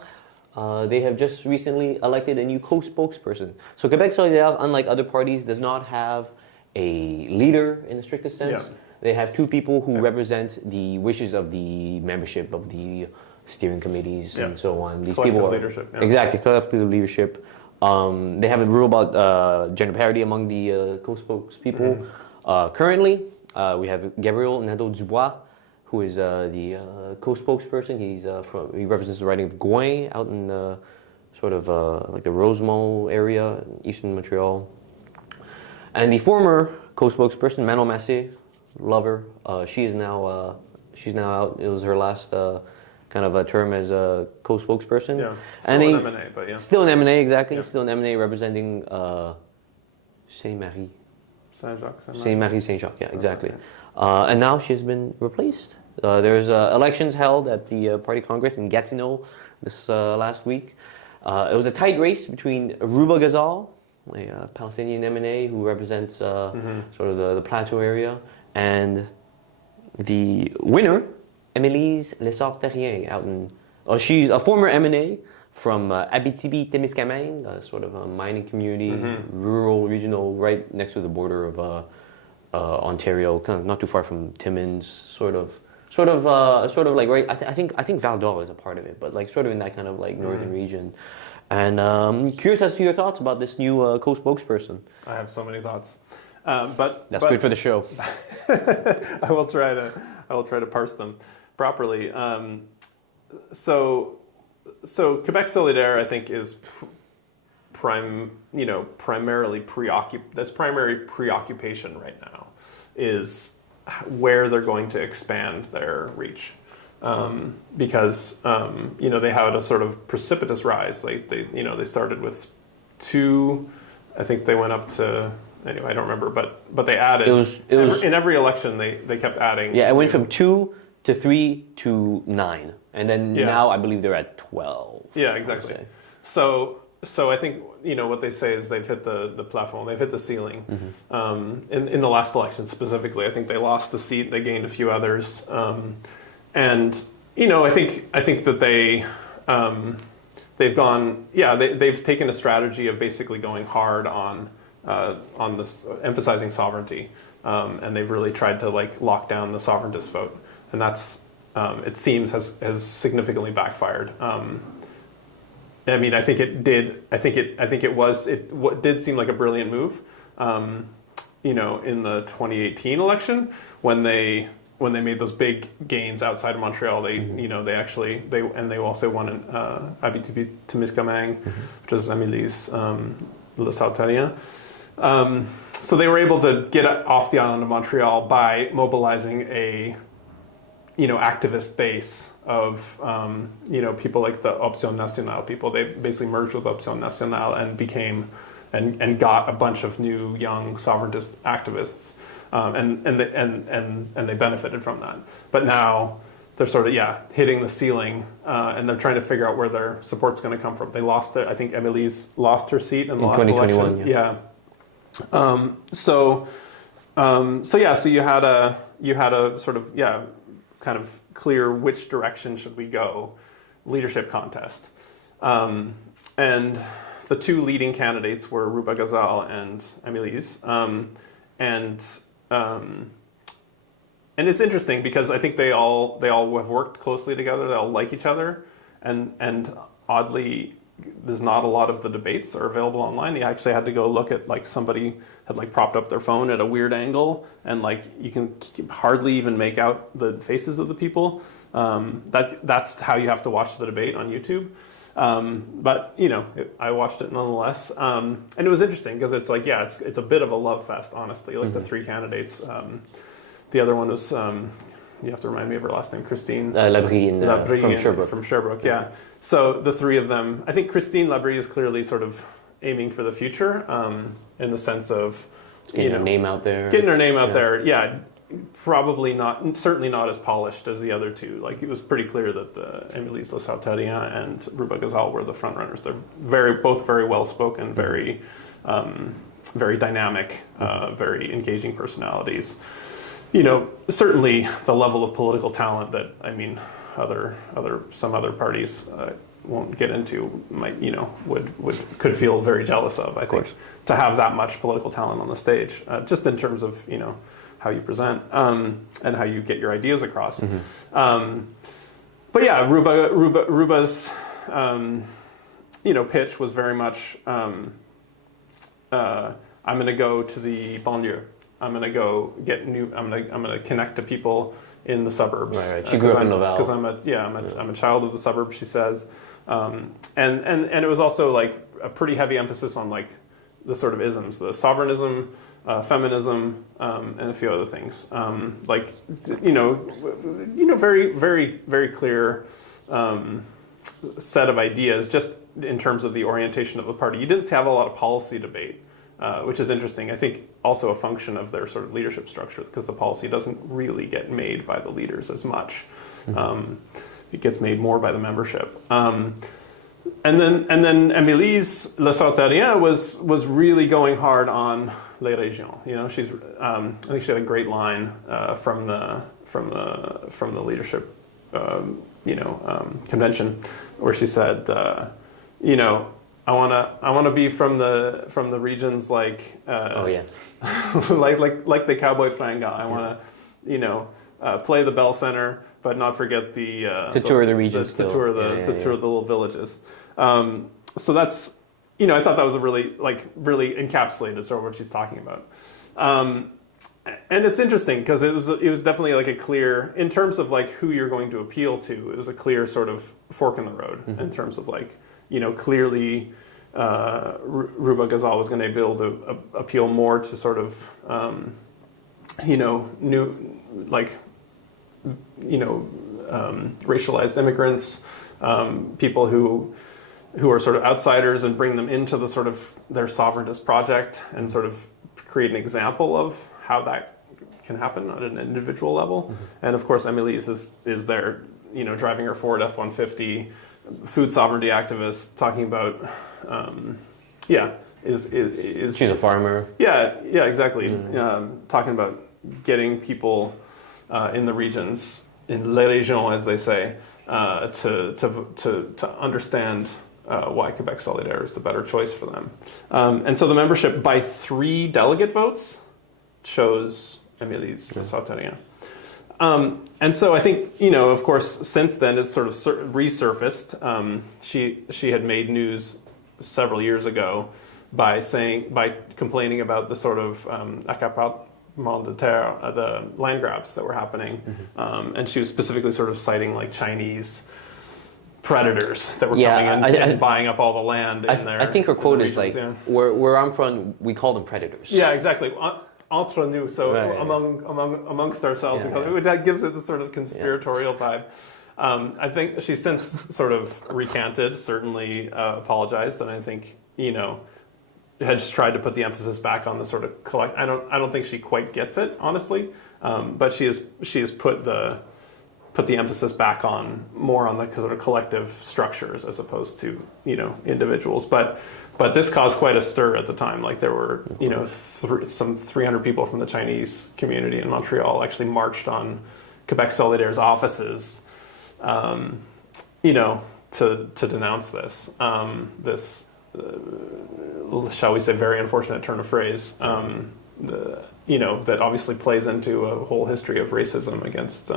They have just recently elected a new co-spokesperson. So Québec Solidaire, unlike other parties, does not have a leader in the strictest sense. Yeah. They have two people who represent the wishes of the membership of the steering committees and so on. These collective people leadership. Yeah. Exactly, collective leadership. They have a rule about gender parity among the co-spokespeople. Currently, we have Gabriel Nadeau-Dubois, who is the co-spokesperson. He represents the riding of Gouin out in sort of like the Rosemont area, eastern Montreal. And the former co-spokesperson, Manon Massé, lover, she's now out. It was her last kind of a term as a co-spokesperson. Yeah, still in M&A, but yeah. Still in M&A, exactly. Yeah. Still in M&A representing Saint-Marie. Saint-Jacques. Saint-Marie, Saint-Jacques, yeah, exactly. Okay. And now she's been replaced. There's elections held at the party congress in Gatineau this last week. It was a tight race between Ruba Ghazal, a Palestinian M&A who represents sort of the plateau area, and the winner, Émilie Lessard-Terrien, out in... she's a former M&A from Abitibi-Témiscamingue, sort of a mining community, rural, regional, right next to the border of Ontario, kind of not too far from Timmins, sort of like right. I think Val d'Or is a part of it, but like sort of in that kind of like northern region. And curious as to your thoughts about this new co-spokesperson. I have so many thoughts, but That's good for the show. I will try to parse them properly. So Quebec Solidaire, I think, is primarily That's primary preoccupation right now is where they're going to expand their reach, because they had a sort of precipitous rise. They started with 2, I think they went up to. Anyway, I don't remember, but they added. It was in every election they kept adding. Yeah, it went from 2 to 3 to 9, and then now I believe they're at 12. Yeah, exactly. So I think what they say is they've hit the platform, they've hit the ceiling. In the last election specifically, I think they lost a seat, they gained a few others, and I think that they've gone. Yeah, they've taken a strategy of basically going hard on this, emphasizing sovereignty, and they've really tried to like lock down the sovereigntist vote, and that's it seems has significantly backfired. I mean, I think it did. I think it did seem like a brilliant move, in the 2018 election when they made those big gains outside of Montreal. They also won in Abitibi-Témiscamingue, which is Émilie's Lessard-Terrien. So they were able to get off the island of Montreal by mobilizing a activist base of people like the Option Nationale people. They basically merged with Option Nationale and became and got a bunch of new young sovereigntist activists, and they benefited from that. But now they're sort of hitting the ceiling, and they're trying to figure out where their support's going to come from. They lost I think Émilie's lost her seat in the last 2021, election. So you had a sort of kind of clear which direction should we go leadership contest, and the 2 leading candidates were Ruba Ghazal and Émilie's, and it's interesting because I think they all have worked closely together. They all like each other, and oddly, there's not a lot of the debates are available online. You actually had to go look at like somebody had like propped up their phone at a weird angle, and like you can hardly even make out the faces of the people. That's how you have to watch the debate on YouTube. But I watched it nonetheless, and it was interesting because it's like it's a bit of a love fest, honestly. Like the 3 candidates. The other one was. You have to remind me of her last name, Christine Labrie from Sherbrooke. Yeah. So the 3 of them, I think Christine Labrie is clearly sort of aiming for the future, in the sense of getting her name out there. Getting her name out there. Yeah. Certainly not as polished as the other 2. Like it was pretty clear that Émilie Lessard-Terrien and Ruba Ghazal were the front runners. They're both very well spoken, very dynamic, very engaging personalities. Certainly the level of political talent that some other parties won't get into might could feel very jealous of. I think to have that much political talent on the stage, just in terms of how you present and how you get your ideas across. But yeah, Ruba's pitch was very much I'm going to go to the banlieue. I'm gonna go get new. I'm gonna connect to people in the suburbs. Right. She grew up in Laval. Because I'm a child of the suburbs. She says, and it was also like a pretty heavy emphasis on like the sort of isms, the sovereignism, feminism, and a few other things. Like very very very clear set of ideas just in terms of the orientation of the party. You didn't have a lot of policy debate. Which is interesting. I think also a function of their sort of leadership structure, because the policy doesn't really get made by the leaders as much. It gets made more by the membership. And then Émily's Le Sauterien was really going hard on les régions. You know, I think she had a great line from the leadership convention, where she said, I wanna be from the regions like like the cowboy fringant. I wanna play the Bell Center, but not forget tour the regions, to tour the little villages. So that's I thought that was a really encapsulated sort of what she's talking about. And it's interesting because it was definitely like a clear, in terms of like who you're going to appeal to, it was a clear sort of fork in the road in terms of like. Clearly, Ruba Ghazal was going to be able to appeal more to sort of, racialized immigrants, people who are sort of outsiders, and bring them into the sort of their sovereigntist project and sort of create an example of how that can happen on an individual level. And of course, Emily's is there, driving her Ford F-150. Food sovereignty activist, talking about, is she's a farmer. Yeah, exactly. Talking about getting people in the regions, in les régions, as they say, to understand why Quebec Solidaire is the better choice for them. And so the membership, by 3 delegate votes, chose Émily's Le Sauterien. And so I think, of course, since then it's sort of resurfaced. She had made news several years ago by complaining about the sort of accaparement de terre, the land grabs that were happening. And she was specifically sort of citing like Chinese predators that were coming in and buying up all the land in there. I think her quote is like, where I'm from, we call them predators. Yeah, exactly. Entre nous, so right. amongst ourselves, that gives it the sort of conspiratorial vibe. I think she's since sort of recanted, certainly apologized, and I think had just tried to put the emphasis back on the sort of collect. I don't think she quite gets it, honestly, but she has put the emphasis back on more on the sort of collective structures as opposed to individuals, But this caused quite a stir at the time. Like there were, some 300 people from the Chinese community in Montreal actually marched on Quebec Solidaire's offices, to denounce this. Shall we say, very unfortunate turn of phrase. That obviously plays into a whole history of racism against.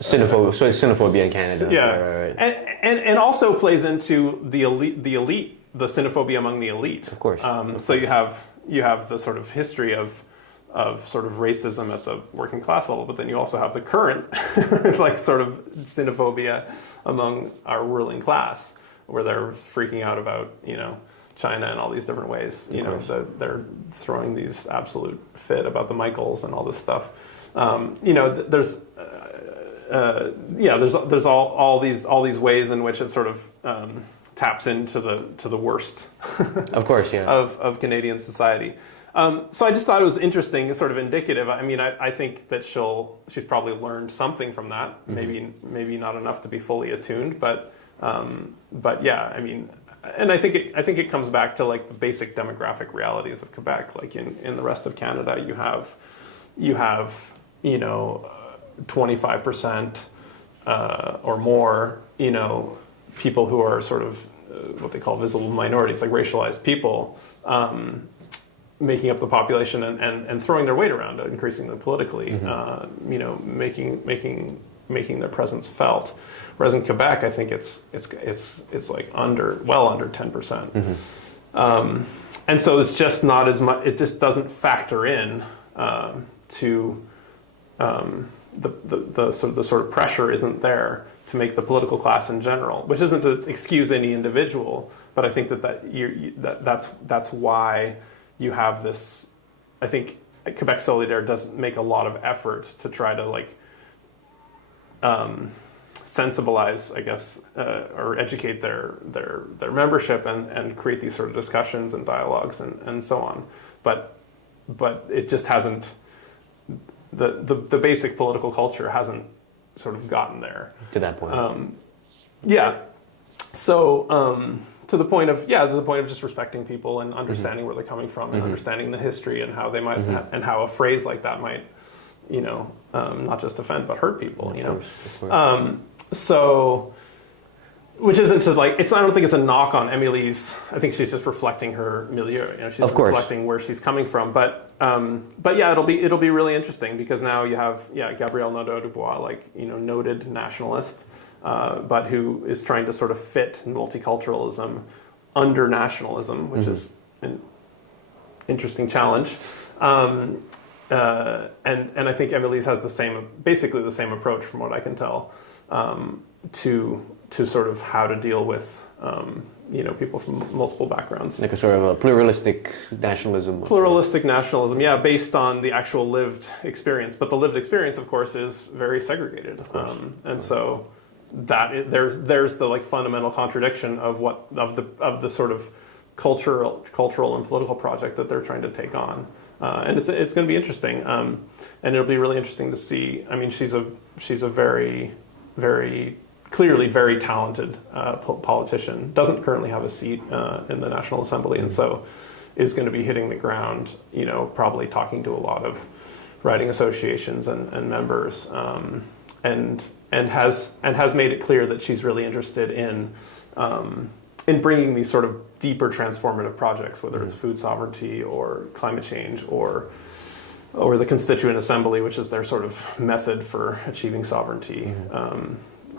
Xenophobia in Canada. Yeah, right. And also plays into the elite. The xenophobia among the elite, of course. So you have the sort of history of sort of racism at the working class level, but then you also have the current like sort of xenophobia among our ruling class, where they're freaking out about China in all these different ways. They're throwing these absolute fit about the Michaels and all this stuff. There's all these ways in which it sort of taps into the worst of course, yeah. of Canadian society. So I just thought it was interesting, sort of indicative. I mean, I think that she's probably learned something from that. Maybe not enough to be fully attuned, but yeah, I mean, and I think it comes back to like the basic demographic realities of Quebec. Like in the rest of Canada, you have 25% or more, people who are sort of what they call visible minorities, like racialized people, making up the population and throwing their weight around, increasingly politically, making their presence felt. Whereas in Quebec, I think it's like well under 10%. And so it's just not as much. It just doesn't factor in to the sort of pressure isn't there to make the political class in general, which isn't to excuse any individual, but I think that's why you have this. I think Quebec Solidaire does make a lot of effort to try to like sensibilize, I guess, or educate their membership and create these sort of discussions and dialogues and so on. But it just hasn't. The basic political culture hasn't sort of gotten there to that point. Yeah. So to the point of just respecting people and understanding where they're coming from and understanding the history and how they might and how a phrase like that might, not just offend but hurt people. Of course. So, which isn't to like it's. I don't think it's a knock on Emily's. I think she's just reflecting her milieu. She's reflecting where she's coming from. But yeah, it'll be really interesting because now you have Gabrielle Nadeau-Dubois, like noted nationalist, but who is trying to sort of fit multiculturalism under nationalism, which is an interesting challenge. And I think Emily's has basically the same approach, from what I can tell, to sort of how to deal with people from multiple backgrounds. Like a sort of a pluralistic nationalism. Pluralistic nationalism, yeah, based on the actual lived experience. But the lived experience, of course, is very segregated, so there's the like fundamental contradiction of the sort of cultural and political project that they're trying to take on. And it's going to be interesting, and it'll be really interesting to see. I mean, she's a very, very clearly very talented politician. Doesn't currently have a seat in the National Assembly, and so is going to be hitting the ground. Probably talking to a lot of writing associations and members, and has made it clear that she's really interested in bringing these sort of deeper transformative projects, whether it's food sovereignty or climate change or the Constituent Assembly, which is their sort of method for achieving sovereignty,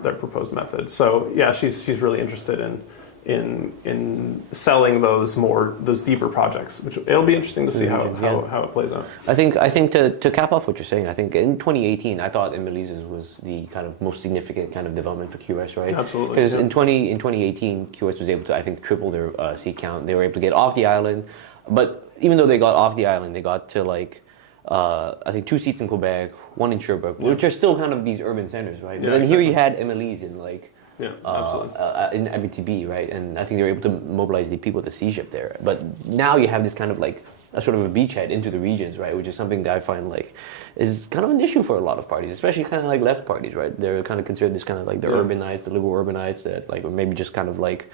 their proposed method. So yeah, she's really interested in selling those deeper projects, which it'll be interesting to see how it plays out. I think to cap off what you're saying, I think in 2018 I thought Emily's was the kind of most significant kind of development for QS, right? Absolutely. Because in 2018 QS was able to, I think, triple their seat count. They were able to get off the island, but even though they got off the island, they got to like I think 2 seats in Quebec, 1 in Sherbrooke, which are still kind of these urban centers, right? But then here you had Emily's in like in Abitibi, right? And I think they were able to mobilize the people at the CGIP there. But now you have this kind of like a sort of a beachhead into the regions, right? Which is something that I find like is kind of an issue for a lot of parties, especially kind of like left parties, right? They're kind of considered this kind of like the urbanites, the liberal urbanites that like, or maybe just kind of like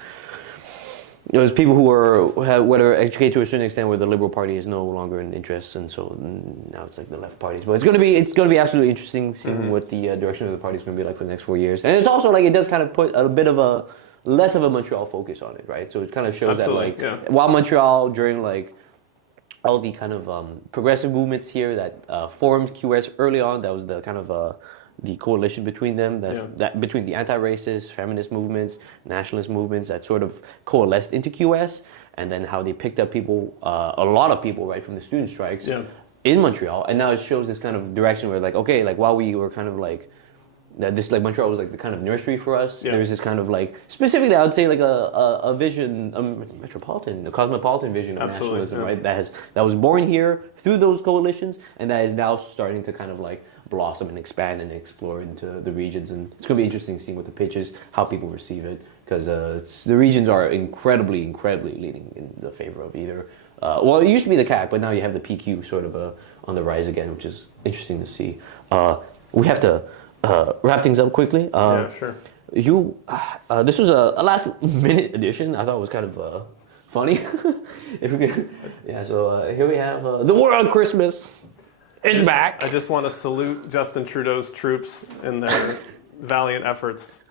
those people who were educated to a certain extent where the Liberal Party is no longer in interest, and so now it's like the left parties. But it's going to be absolutely interesting seeing what the direction of the party is going to be like for the next 4 years. And it's also like it does kind of put a bit of a less of a Montreal focus on it, right? So it kind of shows that like while Montreal during like all the kind of progressive movements here that formed QS early on, that was the kind of the coalition between them, that between the anti-racist, feminist movements, nationalist movements that sort of coalesced into QS, and then how they picked up people, a lot of people, right, from the student strikes in Montreal, and now it shows this kind of direction where like, okay, like while we were kind of like, this like Montreal was like the kind of nursery for us. There was this kind of like specifically, I would say like a vision, a cosmopolitan vision of nationalism, right? That was born here through those coalitions, and that is now starting to kind of like blossom and expand and explore into the regions. And it's going to be interesting seeing what the pitch is, how people receive it, because the regions are incredibly leaning in the favor of either. Well, it used to be the CAQ, but now you have the PQ sort of on the rise again, which is interesting to see. We have to wrap things up quickly. Yeah, sure. This was a last minute edition. I thought it was kind of funny. If we could, so here we have the World Christmas is back. I just want to salute Justin Trudeau's troops in their valiant efforts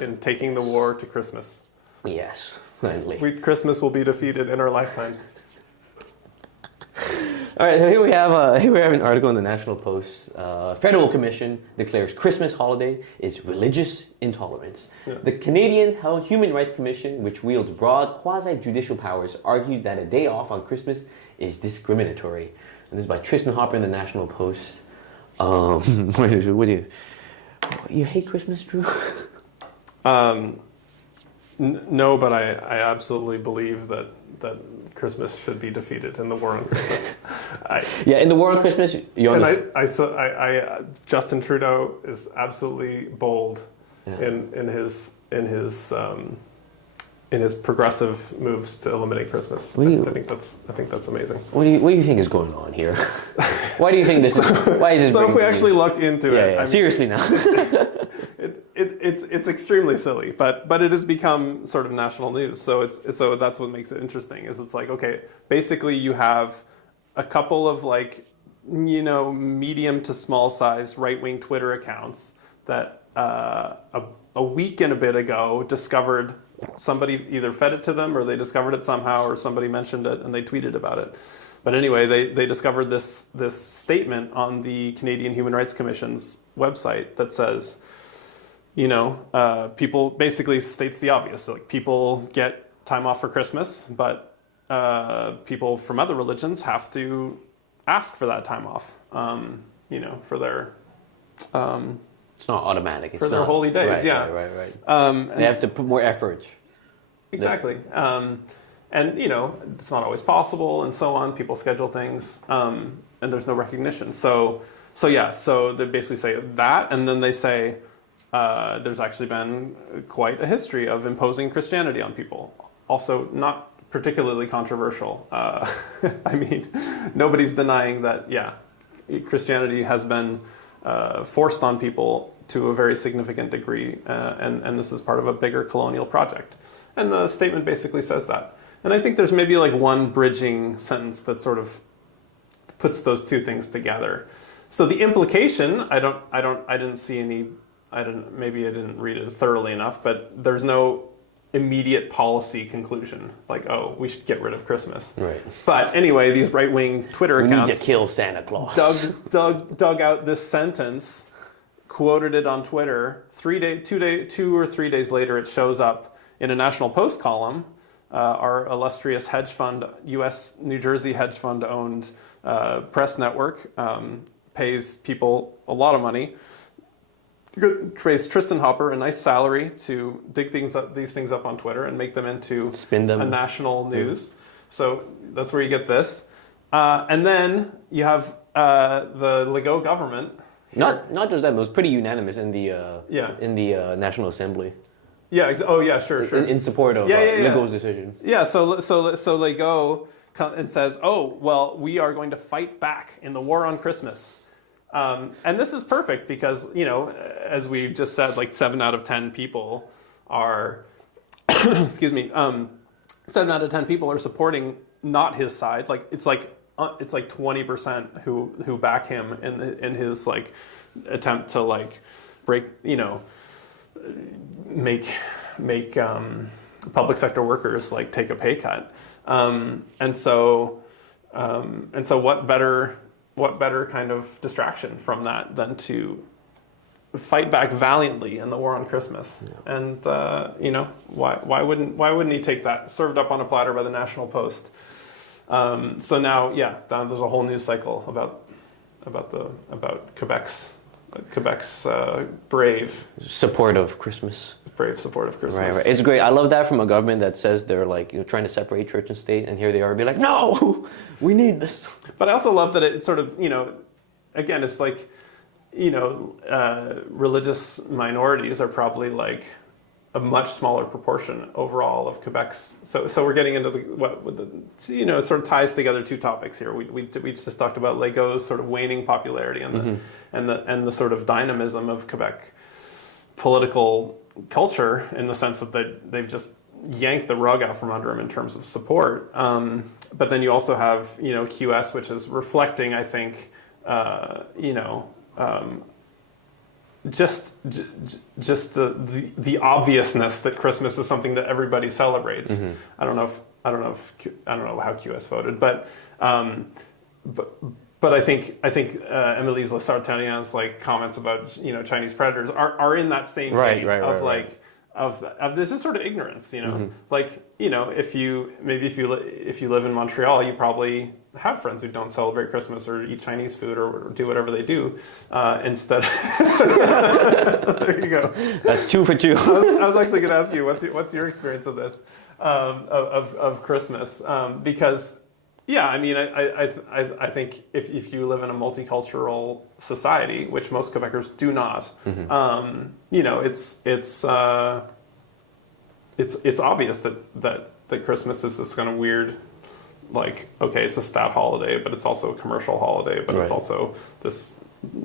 in taking the war to Christmas. Yes, finally. Christmas will be defeated in our lifetimes. All right, so here we have an article in the National Post. Federal Commission declares Christmas holiday is religious intolerance. Yeah. The Canadian Human Rights Commission, which wields broad quasi-judicial powers, argued that a day off on Christmas is discriminatory. and this is by Tristan Hopper in the National Post. What do you hate Christmas, Drew? No, but I absolutely believe that Christmas should be defeated in the war on Christmas. In the war on Christmas, Justin Trudeau is absolutely bold Yeah. in his progressive moves to eliminate Christmas. I think that's amazing. What do you think is going on here? Why do you think this? Why is this? So if we actually look into it, I mean, seriously now. It's extremely silly, but it has become sort of national news. So that's what makes it interesting. Is it's like, okay, basically you have a couple of like, medium to small size right-wing Twitter accounts that a week and a bit ago discovered, somebody either fed it to them or they discovered it somehow, or somebody mentioned it and they tweeted about it. But anyway, they discovered this statement on the Canadian Human Rights Commission's website that says, people, basically states the obvious. Like, people get time off for Christmas, but people from other religions have to ask for that time off, for their... it's not automatic. For their holy days, right, yeah. Right. They have to put more effort. Exactly. And, it's not always possible and so on. People schedule things and there's no recognition. So they basically say that, and then they say there's actually been quite a history of imposing Christianity on people. Also not particularly controversial. I mean, nobody's denying that, Christianity has been forced on people to a very significant degree, and this is part of a bigger colonial project. And the statement basically says that. And I think there's maybe like one bridging sentence that sort of puts those two things together. So the implication, maybe I didn't read it thoroughly enough, but there's no immediate policy conclusion, like, oh, we should get rid of Christmas. Right. But anyway, these right-wing Twitter accounts... We need to kill Santa Claus. dug out this sentence, quoted it on Twitter. 2 or 3 days later, it shows up in a National Post column. Our illustrious hedge fund, U.S. New Jersey hedge fund-owned press network, pays people a lot of money. Pays Tristan Hopper a nice salary to dig these things up on Twitter and make them into a national news. So that's where you get this. And then you have the Legault government. Not just that, but it was pretty unanimous in the National Assembly. Yeah. Sure. In support of Legault's decision. Yeah. So Legault comes and says, "Oh, well, we are going to fight back in the war on Christmas." And this is perfect because, as we just said, like 7 out of 10 people are, 7 out of 10 people are supporting not his side. Like it's like 20% who back him in his like attempt to like break, make public sector workers like take a pay cut. And so what better kind of distraction from that than to fight back valiantly in the war on Christmas? Yeah. And why wouldn't he take that served up on a platter by the National Post? So now, there's a whole news cycle about Quebec's brave support of Christmas. Brave support of Christmas. Right. It's great. I love that from a government that says they're like trying to separate church and state, and here they are, be like, no, we need this. But I also love that it's sort of again, it's like religious minorities are probably like a much smaller proportion overall of Quebec's. So we're getting into it sort of ties together two topics here. We just talked about Legault's sort of waning popularity and the sort of dynamism of Quebec political culture, in the sense that they've just yanked the rug out from under him in terms of support. But then you also have QS, which is reflecting, I think, just the obviousness that Christmas is something that everybody celebrates. Mm-hmm. I don't know how QS voted, but I think Émilie Lessard-Therrien's like comments about Chinese predators are in that same vein of like of this just sort of ignorance, you know, like, you know, if you live in Montreal, you probably have friends who don't celebrate Christmas or eat Chinese food or do whatever they do instead. There you go. That's 2 for 2. I was actually going to ask you, what's your experience of this, of Christmas? Because, yeah, I mean, I think if you live in a multicultural society, which most Quebecers do not, you know, it's obvious that Christmas is this kind of weird, like, okay, it's a stat holiday, but it's also a commercial holiday, but it's also this,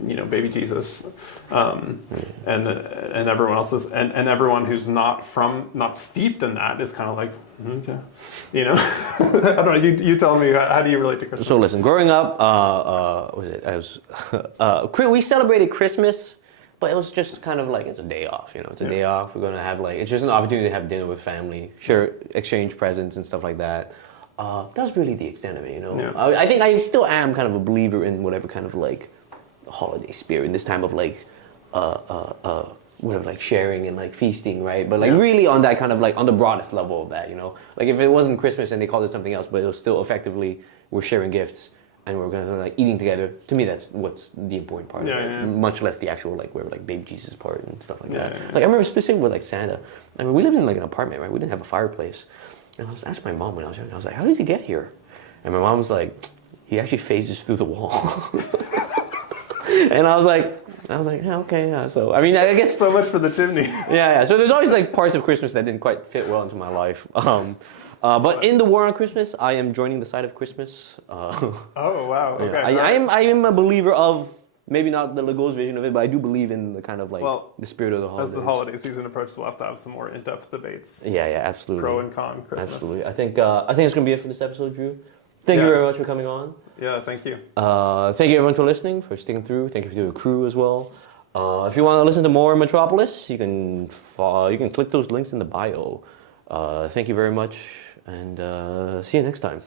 you know, baby Jesus, and everyone else is, and everyone who's not steeped in that is kind of like, okay, you know. I don't know. You tell me, how do you relate to Christmas? So listen, growing up, we celebrated Christmas, but it was just kind of like, it's a day off, you know. It's a day off. We're gonna have, like, it's just an opportunity to have dinner with family, share, exchange presents and stuff like that. That's really the extent of it, you know. Yeah. I think I still am kind of a believer in whatever kind of like holiday spirit in this time of like whatever, like sharing and like feasting, right? But like really on that kind of like on the broadest level of that, you know. Like if it wasn't Christmas and they called it something else, but it was still effectively we're sharing gifts and we're gonna like eating together. To me, that's what's the important part of it. Much less the actual like where like baby Jesus part and stuff like that. Like I remember specifically with like Santa. I mean, we lived in like an apartment, right? We didn't have a fireplace. And I was asking my mom when I was young, I was like, how does he get here? And my mom was like, he actually phases through the wall. And I was like, yeah, okay, yeah. So, I mean, I guess... So much for the chimney. Yeah. So there's always like parts of Christmas that didn't quite fit well into my life. But in the war on Christmas, I am joining the side of Christmas. Oh, wow. Okay. I am a believer of, maybe not the Legault's vision of it, but I do believe in the kind of like the spirit of the holidays. As the holiday season approaches, we'll have to have some more in-depth debates. Yeah, absolutely. Pro and con Christmas. Absolutely. I think it's going to be it for this episode, Drew. Thank you very much for coming on. Yeah, thank you. Thank you everyone for listening, for sticking through. Thank you to the crew as well. If you want to listen to more Metropolis, you can click those links in the bio. Thank you very much, and see you next time.